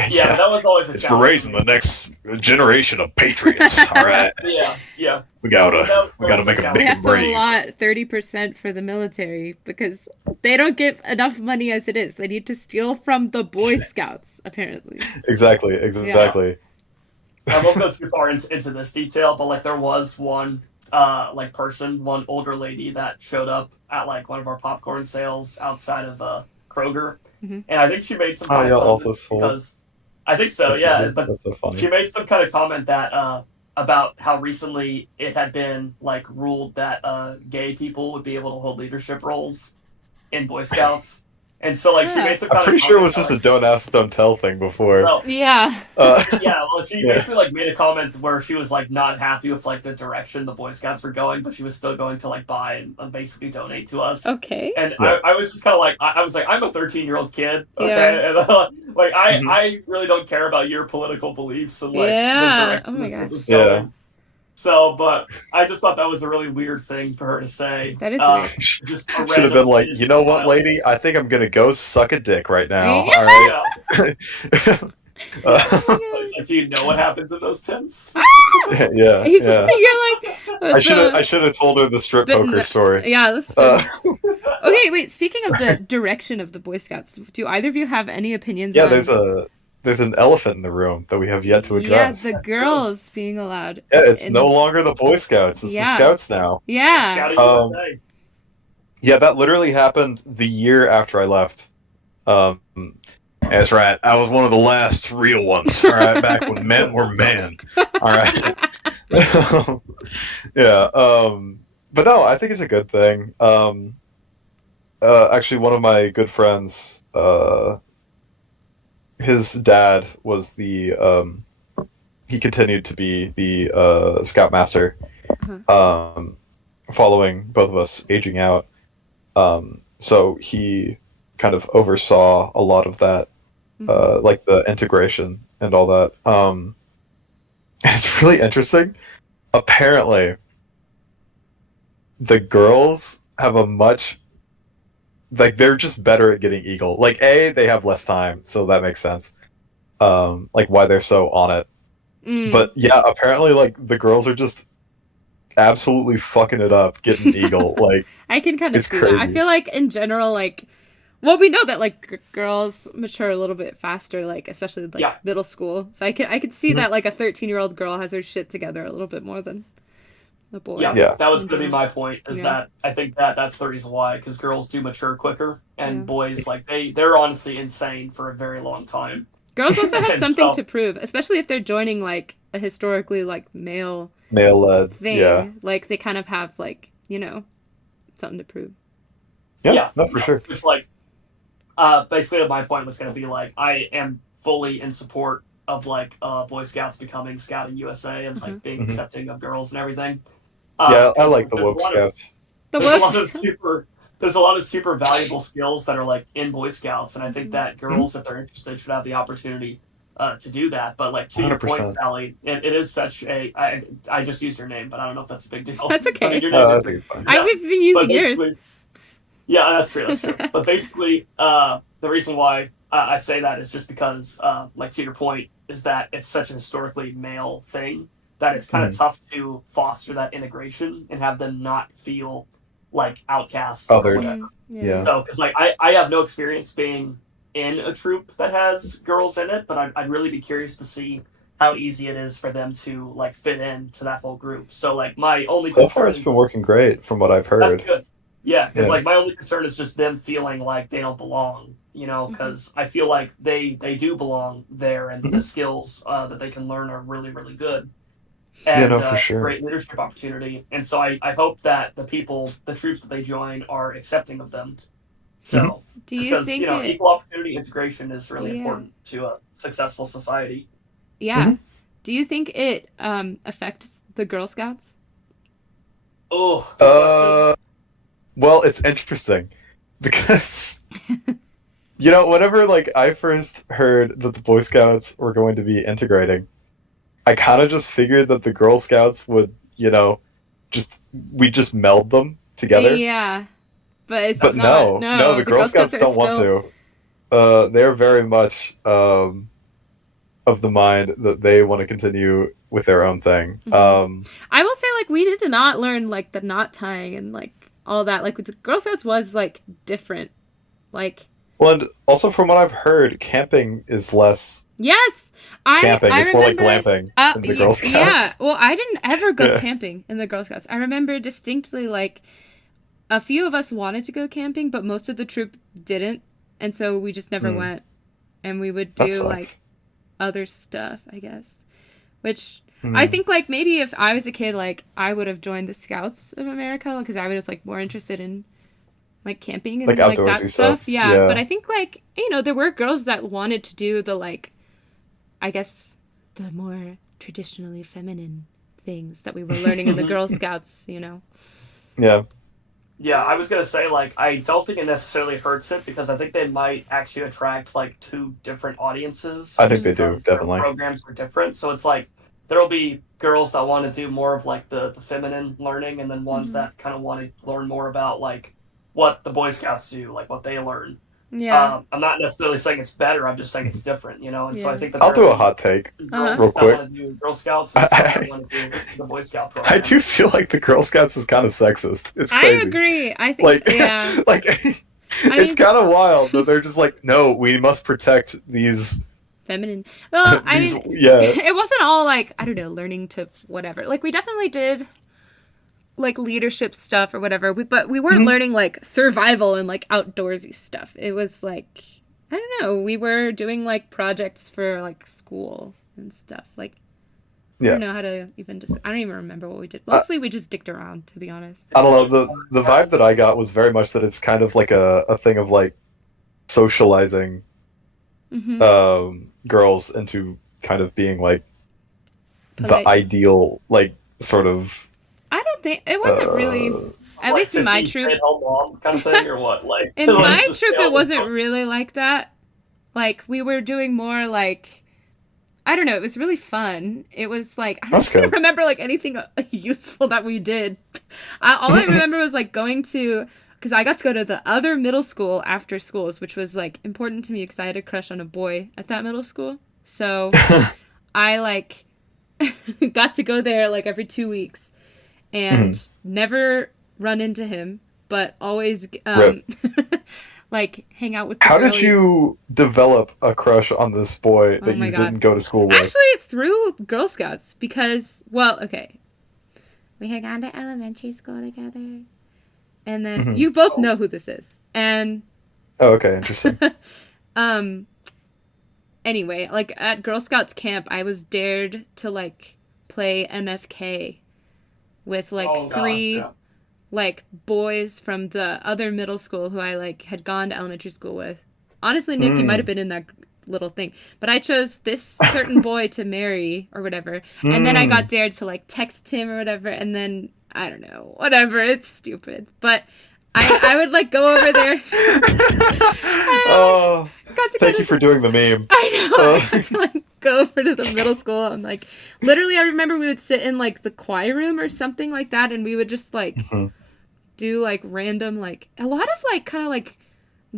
Yeah, but that was always a challenge. It's for raising the next generation of patriots. All right. Yeah. We gotta make them big and brave. We have to allot 30% for the military because they don't get enough money as it is. They need to steal from the Boy Scouts, apparently. Exactly. Yeah. I won't go too far into this detail, but like there was one one older lady that showed up at like one of our popcorn sales outside of Kroger, and I think she made some kind of comment because I think so, yeah. But so she made some kind of comment that about how recently it had been like ruled that gay people would be able to hold leadership roles in Boy Scouts. And so, like, she made some kind of... I'm pretty sure it was just a don't ask, don't tell thing before. Well, yeah. Well, she basically, like, made a comment where she was, like, not happy with, like, the direction the Boy Scouts were going, but she was still going to, like, buy and basically donate to us. Okay. And I was just kind of like, I was like, I'm a 13-year-old kid, okay? And, like, I really don't care about your political beliefs and, like, the direction this book is going. So, but I just thought that was a really weird thing for her to say. That is weird. Just should have been like, you know what, lady? I think I'm gonna go suck a dick right now. All right. Do you know what happens in those tents? Yeah. You're like. I should have told her the strip poker story. Yeah. Let's. Okay, wait. Speaking of the direction of the Boy Scouts, do either of you have any opinions? Yeah, there's an elephant in the room that we have yet to address. Yeah, the girls being allowed. Yeah, it's no longer the Boy Scouts. It's the Scouts now. Yeah. Yeah, that literally happened the year after I left. That's right. I was one of the last real ones. All right, back when men were men. All right. Yeah. But no, I think it's a good thing. Actually, one of my good friends, his dad was he continued to be the scoutmaster, following both of us aging out. So he kind of oversaw a lot of that, like the integration and all that. And it's really interesting. Apparently, the girls have a much... Like, they're just better at getting eagle. Like, they have less time, so that makes sense. Like, why they're so on it. But, yeah, apparently, like, the girls are just absolutely fucking it up, getting eagle. Like, I can kind of see that. I feel like, in general, like... Well, we know that, like, girls mature a little bit faster, like, especially, like, middle school. So I could see that, like, a 13-year-old girl has her shit together a little bit more than... the boy. Yeah, that was going to be my point, is that I think that's the reason why, because girls do mature quicker, and boys, like, they're honestly insane for a very long time. Girls also have something to prove, especially if they're joining, like, a historically, like, male-led thing. Yeah. Like, they kind of have, like, you know, something to prove. Yeah, no, for sure. It's like, basically my point was going to be, like, I am fully in support of, like, Boy Scouts becoming Scouting USA and, like, being accepting of girls and everything. Yeah, I like the woke Scouts. there's a lot of super valuable skills that are like in Boy Scouts, and I think that girls, if they're interested, should have the opportunity to do that. But like to 100%. Your point, Sally, it is such a I just used your name, but I don't know if that's a big deal. That's okay. I mean, your name is fine. Yeah. We've been using yours. Yeah, that's true. That's true. But basically, the reason why I say that is just because, like to your point, is that it's such a historically male thing that it's kind of tough to foster that integration and have them not feel like outcasts or whatever. Yeah. So, because like I have no experience being in a troop that has girls in it, but I'd really be curious to see how easy it is for them to like fit into that whole group. So like my only so far it's been working great from what I've heard. That's good. Yeah, because like my only concern is just them feeling like they don't belong, you know, because I feel like they do belong there, and the skills that they can learn are really, really good. And for sure. Great leadership opportunity. And so I hope that the troops that they join are accepting of them. So do you think equal opportunity integration is really important to a successful society. Yeah. Do you think it affects the Girl Scouts? Oh. Well, it's interesting because, whenever like I first heard that the Boy Scouts were going to be integrating, I kind of just figured that the Girl Scouts would, we'd just meld them together. Yeah, but no, the Girl Scouts don't want to. They're very much of the mind that they want to continue with their own thing. I will say, like, we did not learn like the knot tying and like all that. Like, the Girl Scouts was like different. Like, well, and also from what I've heard, camping is less. Yes, camping. It's more like glamping in the Girl Scouts. Yeah, well, I didn't ever go camping in the Girl Scouts. I remember distinctly, like, a few of us wanted to go camping, but most of the troop didn't, and so we just never went. And we would do like other stuff, I guess. Which I think, like, maybe if I was a kid, like, I would have joined the Scouts of America because I was like more interested in like camping and like that stuff. Yeah, but I think like there were girls that wanted to do the like, I guess, the more traditionally feminine things that we were learning in the Girl Scouts. Yeah. Yeah, I was gonna say, like, I don't think it necessarily hurts it because I think they might actually attract like two different audiences. I think they do, definitely. Programs are different, so it's like there'll be girls that want to do more of like the feminine learning, and then ones that kind of want to learn more about like what the Boy Scouts do, like what they learn. Yeah. I'm not necessarily saying it's better. I'm just saying it's different, And so I think that I'll do a hot take real quick. Want to do Girl Scouts and some want to do the Boy Scout program. I do feel like the Girl Scouts is kind of sexist. It's crazy. I agree. I think it's kind of wild that they're just like, no, we must protect these feminine. Well, it wasn't all like, I don't know, learning to whatever. Like, we definitely did like leadership stuff or whatever, but we weren't learning like survival and like outdoorsy stuff. It was like, I don't know, we were doing like projects for like school and stuff. Like, I don't know how to even I don't even remember what we did. Mostly we just dicked around, to be honest. I don't know, the vibe that I got was very much that it's kind of like a thing of like socializing girls into kind of being like the ideal like sort of. I don't think it wasn't really, at least in my troop, kind of thing, or what? Like in my troop, it wasn't really like that. Like, we were doing more like, I don't know. It was really fun. It was like, I don't remember like anything useful that we did. All I remember was like going to, because I got to go to the other middle school after schools, which was like important to me because I had a crush on a boy at that middle school. So I like got to go there like every 2 weeks. And never run into him, but always like hang out with the How girlies. did you develop a crush on this boy that you didn't go to school with? Actually, through Girl Scouts, because, well, okay, we had gone to elementary school together, and then you both know who this is, and okay, interesting. Anyway, like at Girl Scouts camp, I was dared to like play MFK with like three like boys from the other middle school who I like had gone to elementary school with. Honestly, Nick, you might have been in that little thing, but I chose this certain boy to marry or whatever, and then I got dared to like text him or whatever, and then I don't know, whatever. It's stupid, but I would like go over there. Oh, thank you for doing the meme. I know. I had to like go over to the middle school and like literally I remember we would sit in like the choir room or something like that, and we would just like do like random like a lot of like kind of like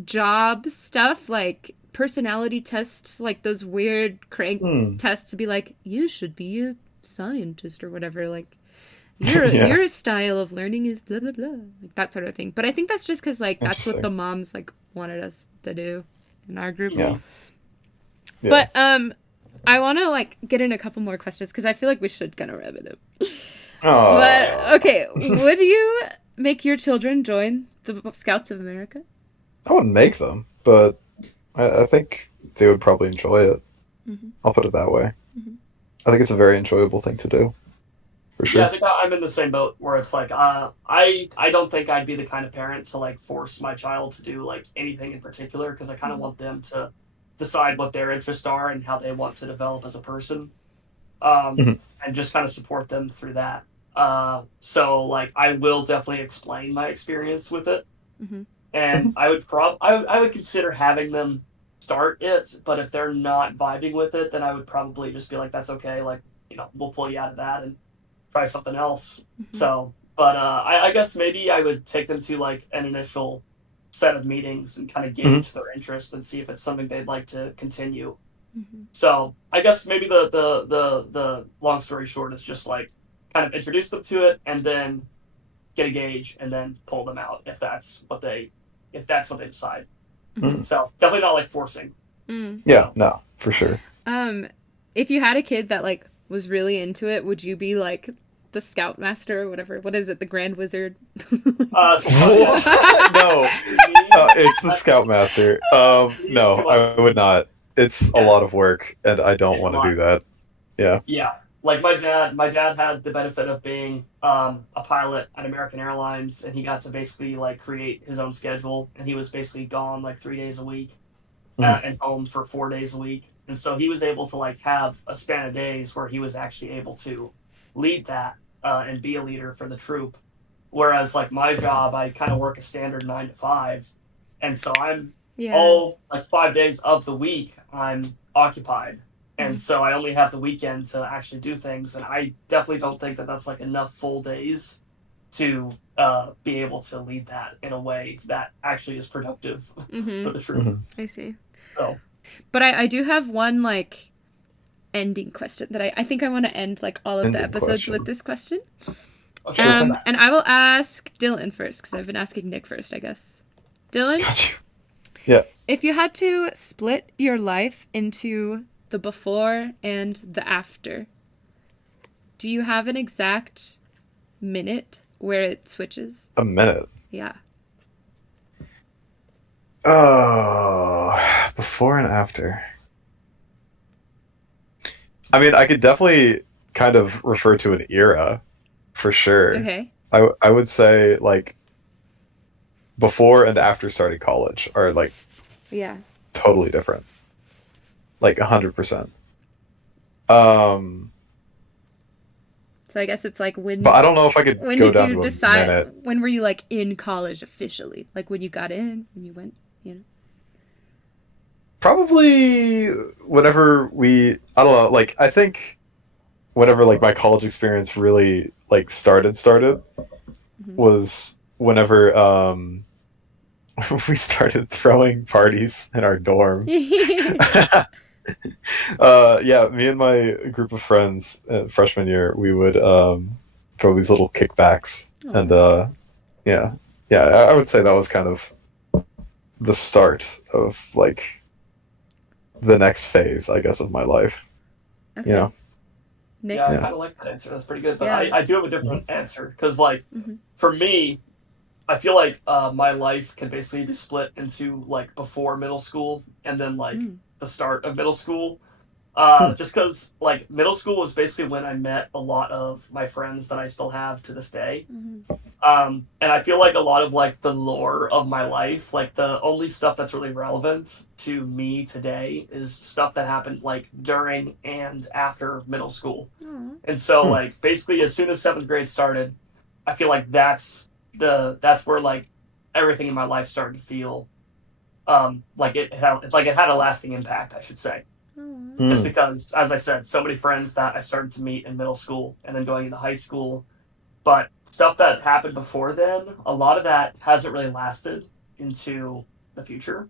job stuff, like personality tests, like those weird crank tests to be like, you should be a scientist or whatever, like your style of learning is blah blah blah, like that sort of thing. But I think that's just because like that's what the moms like wanted us to do in our group. But I want to like get in a couple more questions because I feel like we should kind of wrap it up. But okay, would you make your children join the Scouts of America? I wouldn't make them, but I think they would probably enjoy it. I'll put it that way. I think it's a very enjoyable thing to do. For sure. Yeah, I think I'm in the same boat where it's like, I don't think I'd be the kind of parent to like force my child to do like anything in particular, because I kind of want them to decide what their interests are and how they want to develop as a person, and just kind of support them through that. So like I will definitely explain my experience with it, and I would consider having them start it, but if they're not vibing with it, then I would probably just be like, that's okay, like, we'll pull you out of that and try something else. So, but I guess maybe I would take them to like an initial set of meetings and kind of gauge their interest and see if it's something they'd like to continue. So I guess maybe the long story short is just like kind of introduce them to it and then get a gauge and then pull them out if that's what they decide. So definitely not like forcing. Yeah, no, for sure. If you had a kid that like was really into it, would you be like the scoutmaster or whatever? What is it, the Grand Wizard? No, it's the scoutmaster. No, I would not. It's a lot of work, and I don't want to do that. Yeah. Like my dad had the benefit of being a pilot at American Airlines, and he got to basically like create his own schedule, and he was basically gone like 3 days a week and home for 4 days a week. And so he was able to like have a span of days where he was actually able to lead that and be a leader for the troop. Whereas like my job, I kind of work a standard 9 to 5. And so I'm all like 5 days of the week, I'm occupied. And so I only have the weekend to actually do things. And I definitely don't think that that's like enough full days to be able to lead that in a way that actually is productive for the troop. I see. So. But I do have one like ending question that I think I want to end like all of the episodes with this question. And I will ask Dylan first because I've been asking Nick first, I guess. Dylan? Got you. Yeah. If you had to split your life into the before and the after, do you have an exact minute where it switches? A minute? Yeah. Oh, before and after. I mean, I could definitely kind of refer to an era, for sure. Okay. I would say, like, before and after starting college are, like, totally different. Like, 100%. So I guess it's like when... But I don't know if I could go down to a minute. When were you, like, in college officially? Like, when you got in, when you went... Probably whenever I don't know, like, I think whenever, like, my college experience really, like, started was whenever, we started throwing parties in our dorm. Yeah, me and my group of friends freshman year, we would, throw these little kickbacks. And, I would say that was kind of the start of, like, the next phase, I guess, of my life. Okay. Nick? Yeah, I kind of like that answer. That's pretty good. But I do have a different answer. Because, like, for me, I feel like my life can basically be split into, like, before middle school and then, like, the start of middle school. Just because, like, middle school was basically when I met a lot of my friends that I still have to this day. And I feel like a lot of, like, the lore of my life, like, the only stuff that's really relevant to me today is stuff that happened, like, during and after middle school. And so, like, basically, as soon as 7th grade started, I feel like that's where like everything in my life started to feel like it had a lasting impact, I should say. Just because, as I said, so many friends that I started to meet in middle school and then going into high school, but stuff that happened before then, a lot of that hasn't really lasted into the future.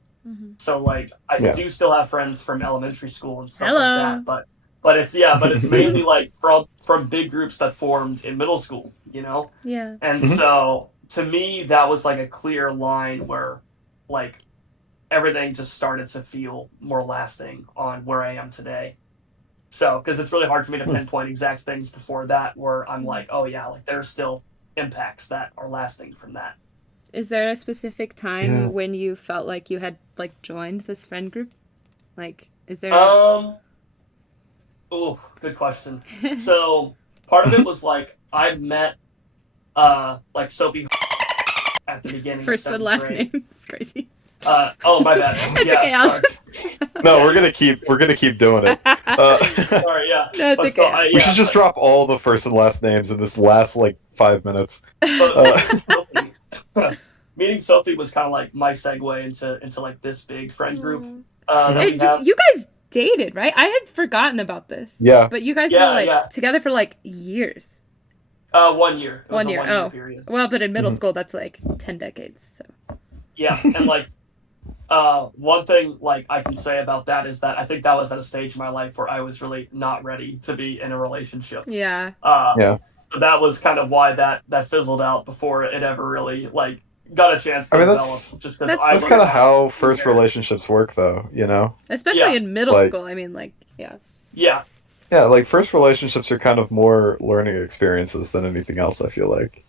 So like I do still have friends from elementary school and stuff like that, but it's mainly like from big groups that formed in middle school, you know? Yeah. And so to me that was like a clear line where like everything just started to feel more lasting on where I am today. So, because it's really hard for me to pinpoint exact things before that where I'm like, oh yeah, like there's still impacts that are lasting from that. Is there a specific time when you felt like you had like joined this friend group? Like, is there? Oh, good question. So part of it was like I met like Sophie at the beginning. First of and last grade. name. It's crazy. Oh my bad. It's okay. I'll just... No, we're gonna keep doing it. Sorry, yeah. No, it's okay. We should just drop all the first and last names in this last like 5 minutes. Meeting Sophie was kind of like my segue into like this big friend group. You guys dated, right? I had forgotten about this. Yeah. But you guys were like together for like years. 1 year. It was 1 year. A 1 year period. Well, but in middle school, that's like 10 decades. So. Yeah, and like one thing like I can say about that is that I think that was at a stage in my life where I was really not ready to be in a relationship. Yeah. So that was kind of why that fizzled out before it ever really like got a chance to develop. That's kind of how first relationships work, though. You know, especially in middle school. I mean, like, yeah. Yeah, like first relationships are kind of more learning experiences than anything else, I feel like.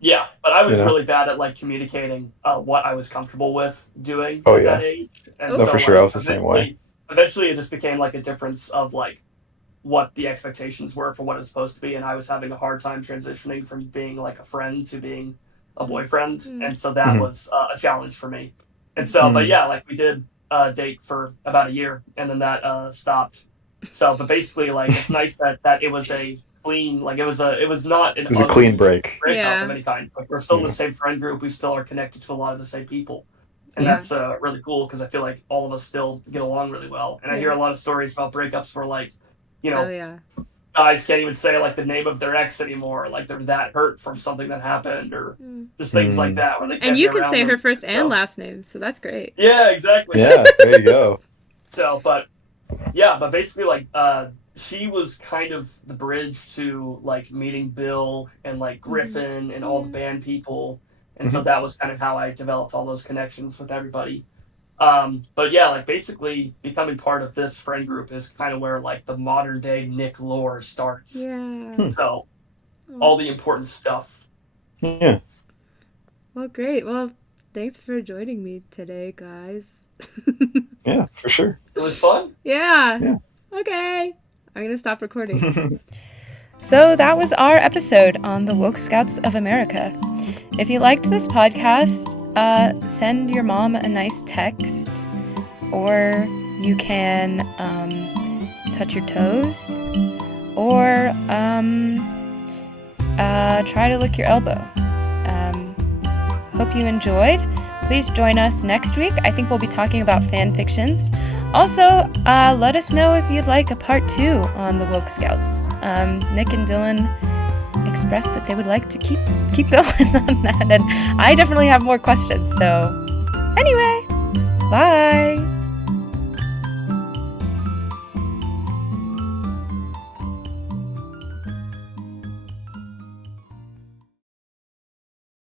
Yeah, but I was really bad at like communicating what I was comfortable with doing at that age. And no, for sure, I was the same way. Eventually, it just became like a difference of like what the expectations were for what it was supposed to be, and I was having a hard time transitioning from being like a friend to being a boyfriend, and so that was a challenge for me. And so, but yeah, like we did date for about a year, and then that stopped. So, but basically, like it's nice that it was a clean, like it was not an a clean breakup of any kind. Like we're still in the same friend group, we still are connected to a lot of the same people, and that's really cool because I feel like all of us still get along really well. And I hear a lot of stories about breakups where like, you know, guys can't even say like the name of their ex anymore, like they're that hurt from something that happened, or just things like that. Where they can't and you can say them. her first and last name, so that's great. Yeah, exactly. Yeah, there you go. So, but basically, like, she was kind of the bridge to like meeting Bill and like Griffin and all the band people, and so that was kind of how I developed all those connections with everybody. But yeah, like basically becoming part of this friend group is kind of where like the modern day Nick lore starts. Yeah. So all the important stuff. Yeah. Well, great. Well, thanks for joining me today, guys. Yeah, for sure. It was fun. Yeah. Okay. I'm going to stop recording. So that was our episode on the Woke Scouts of America. If you liked this podcast, send your mom a nice text, or you can touch your toes, or try to lick your elbow. Hope you enjoyed. Please join us next week. I think we'll be talking about fan fictions. Also, let us know if you'd like a part 2 on the Woke Scouts. Nick and Dylan expressed that they would like to keep going on that, and I definitely have more questions. So, anyway.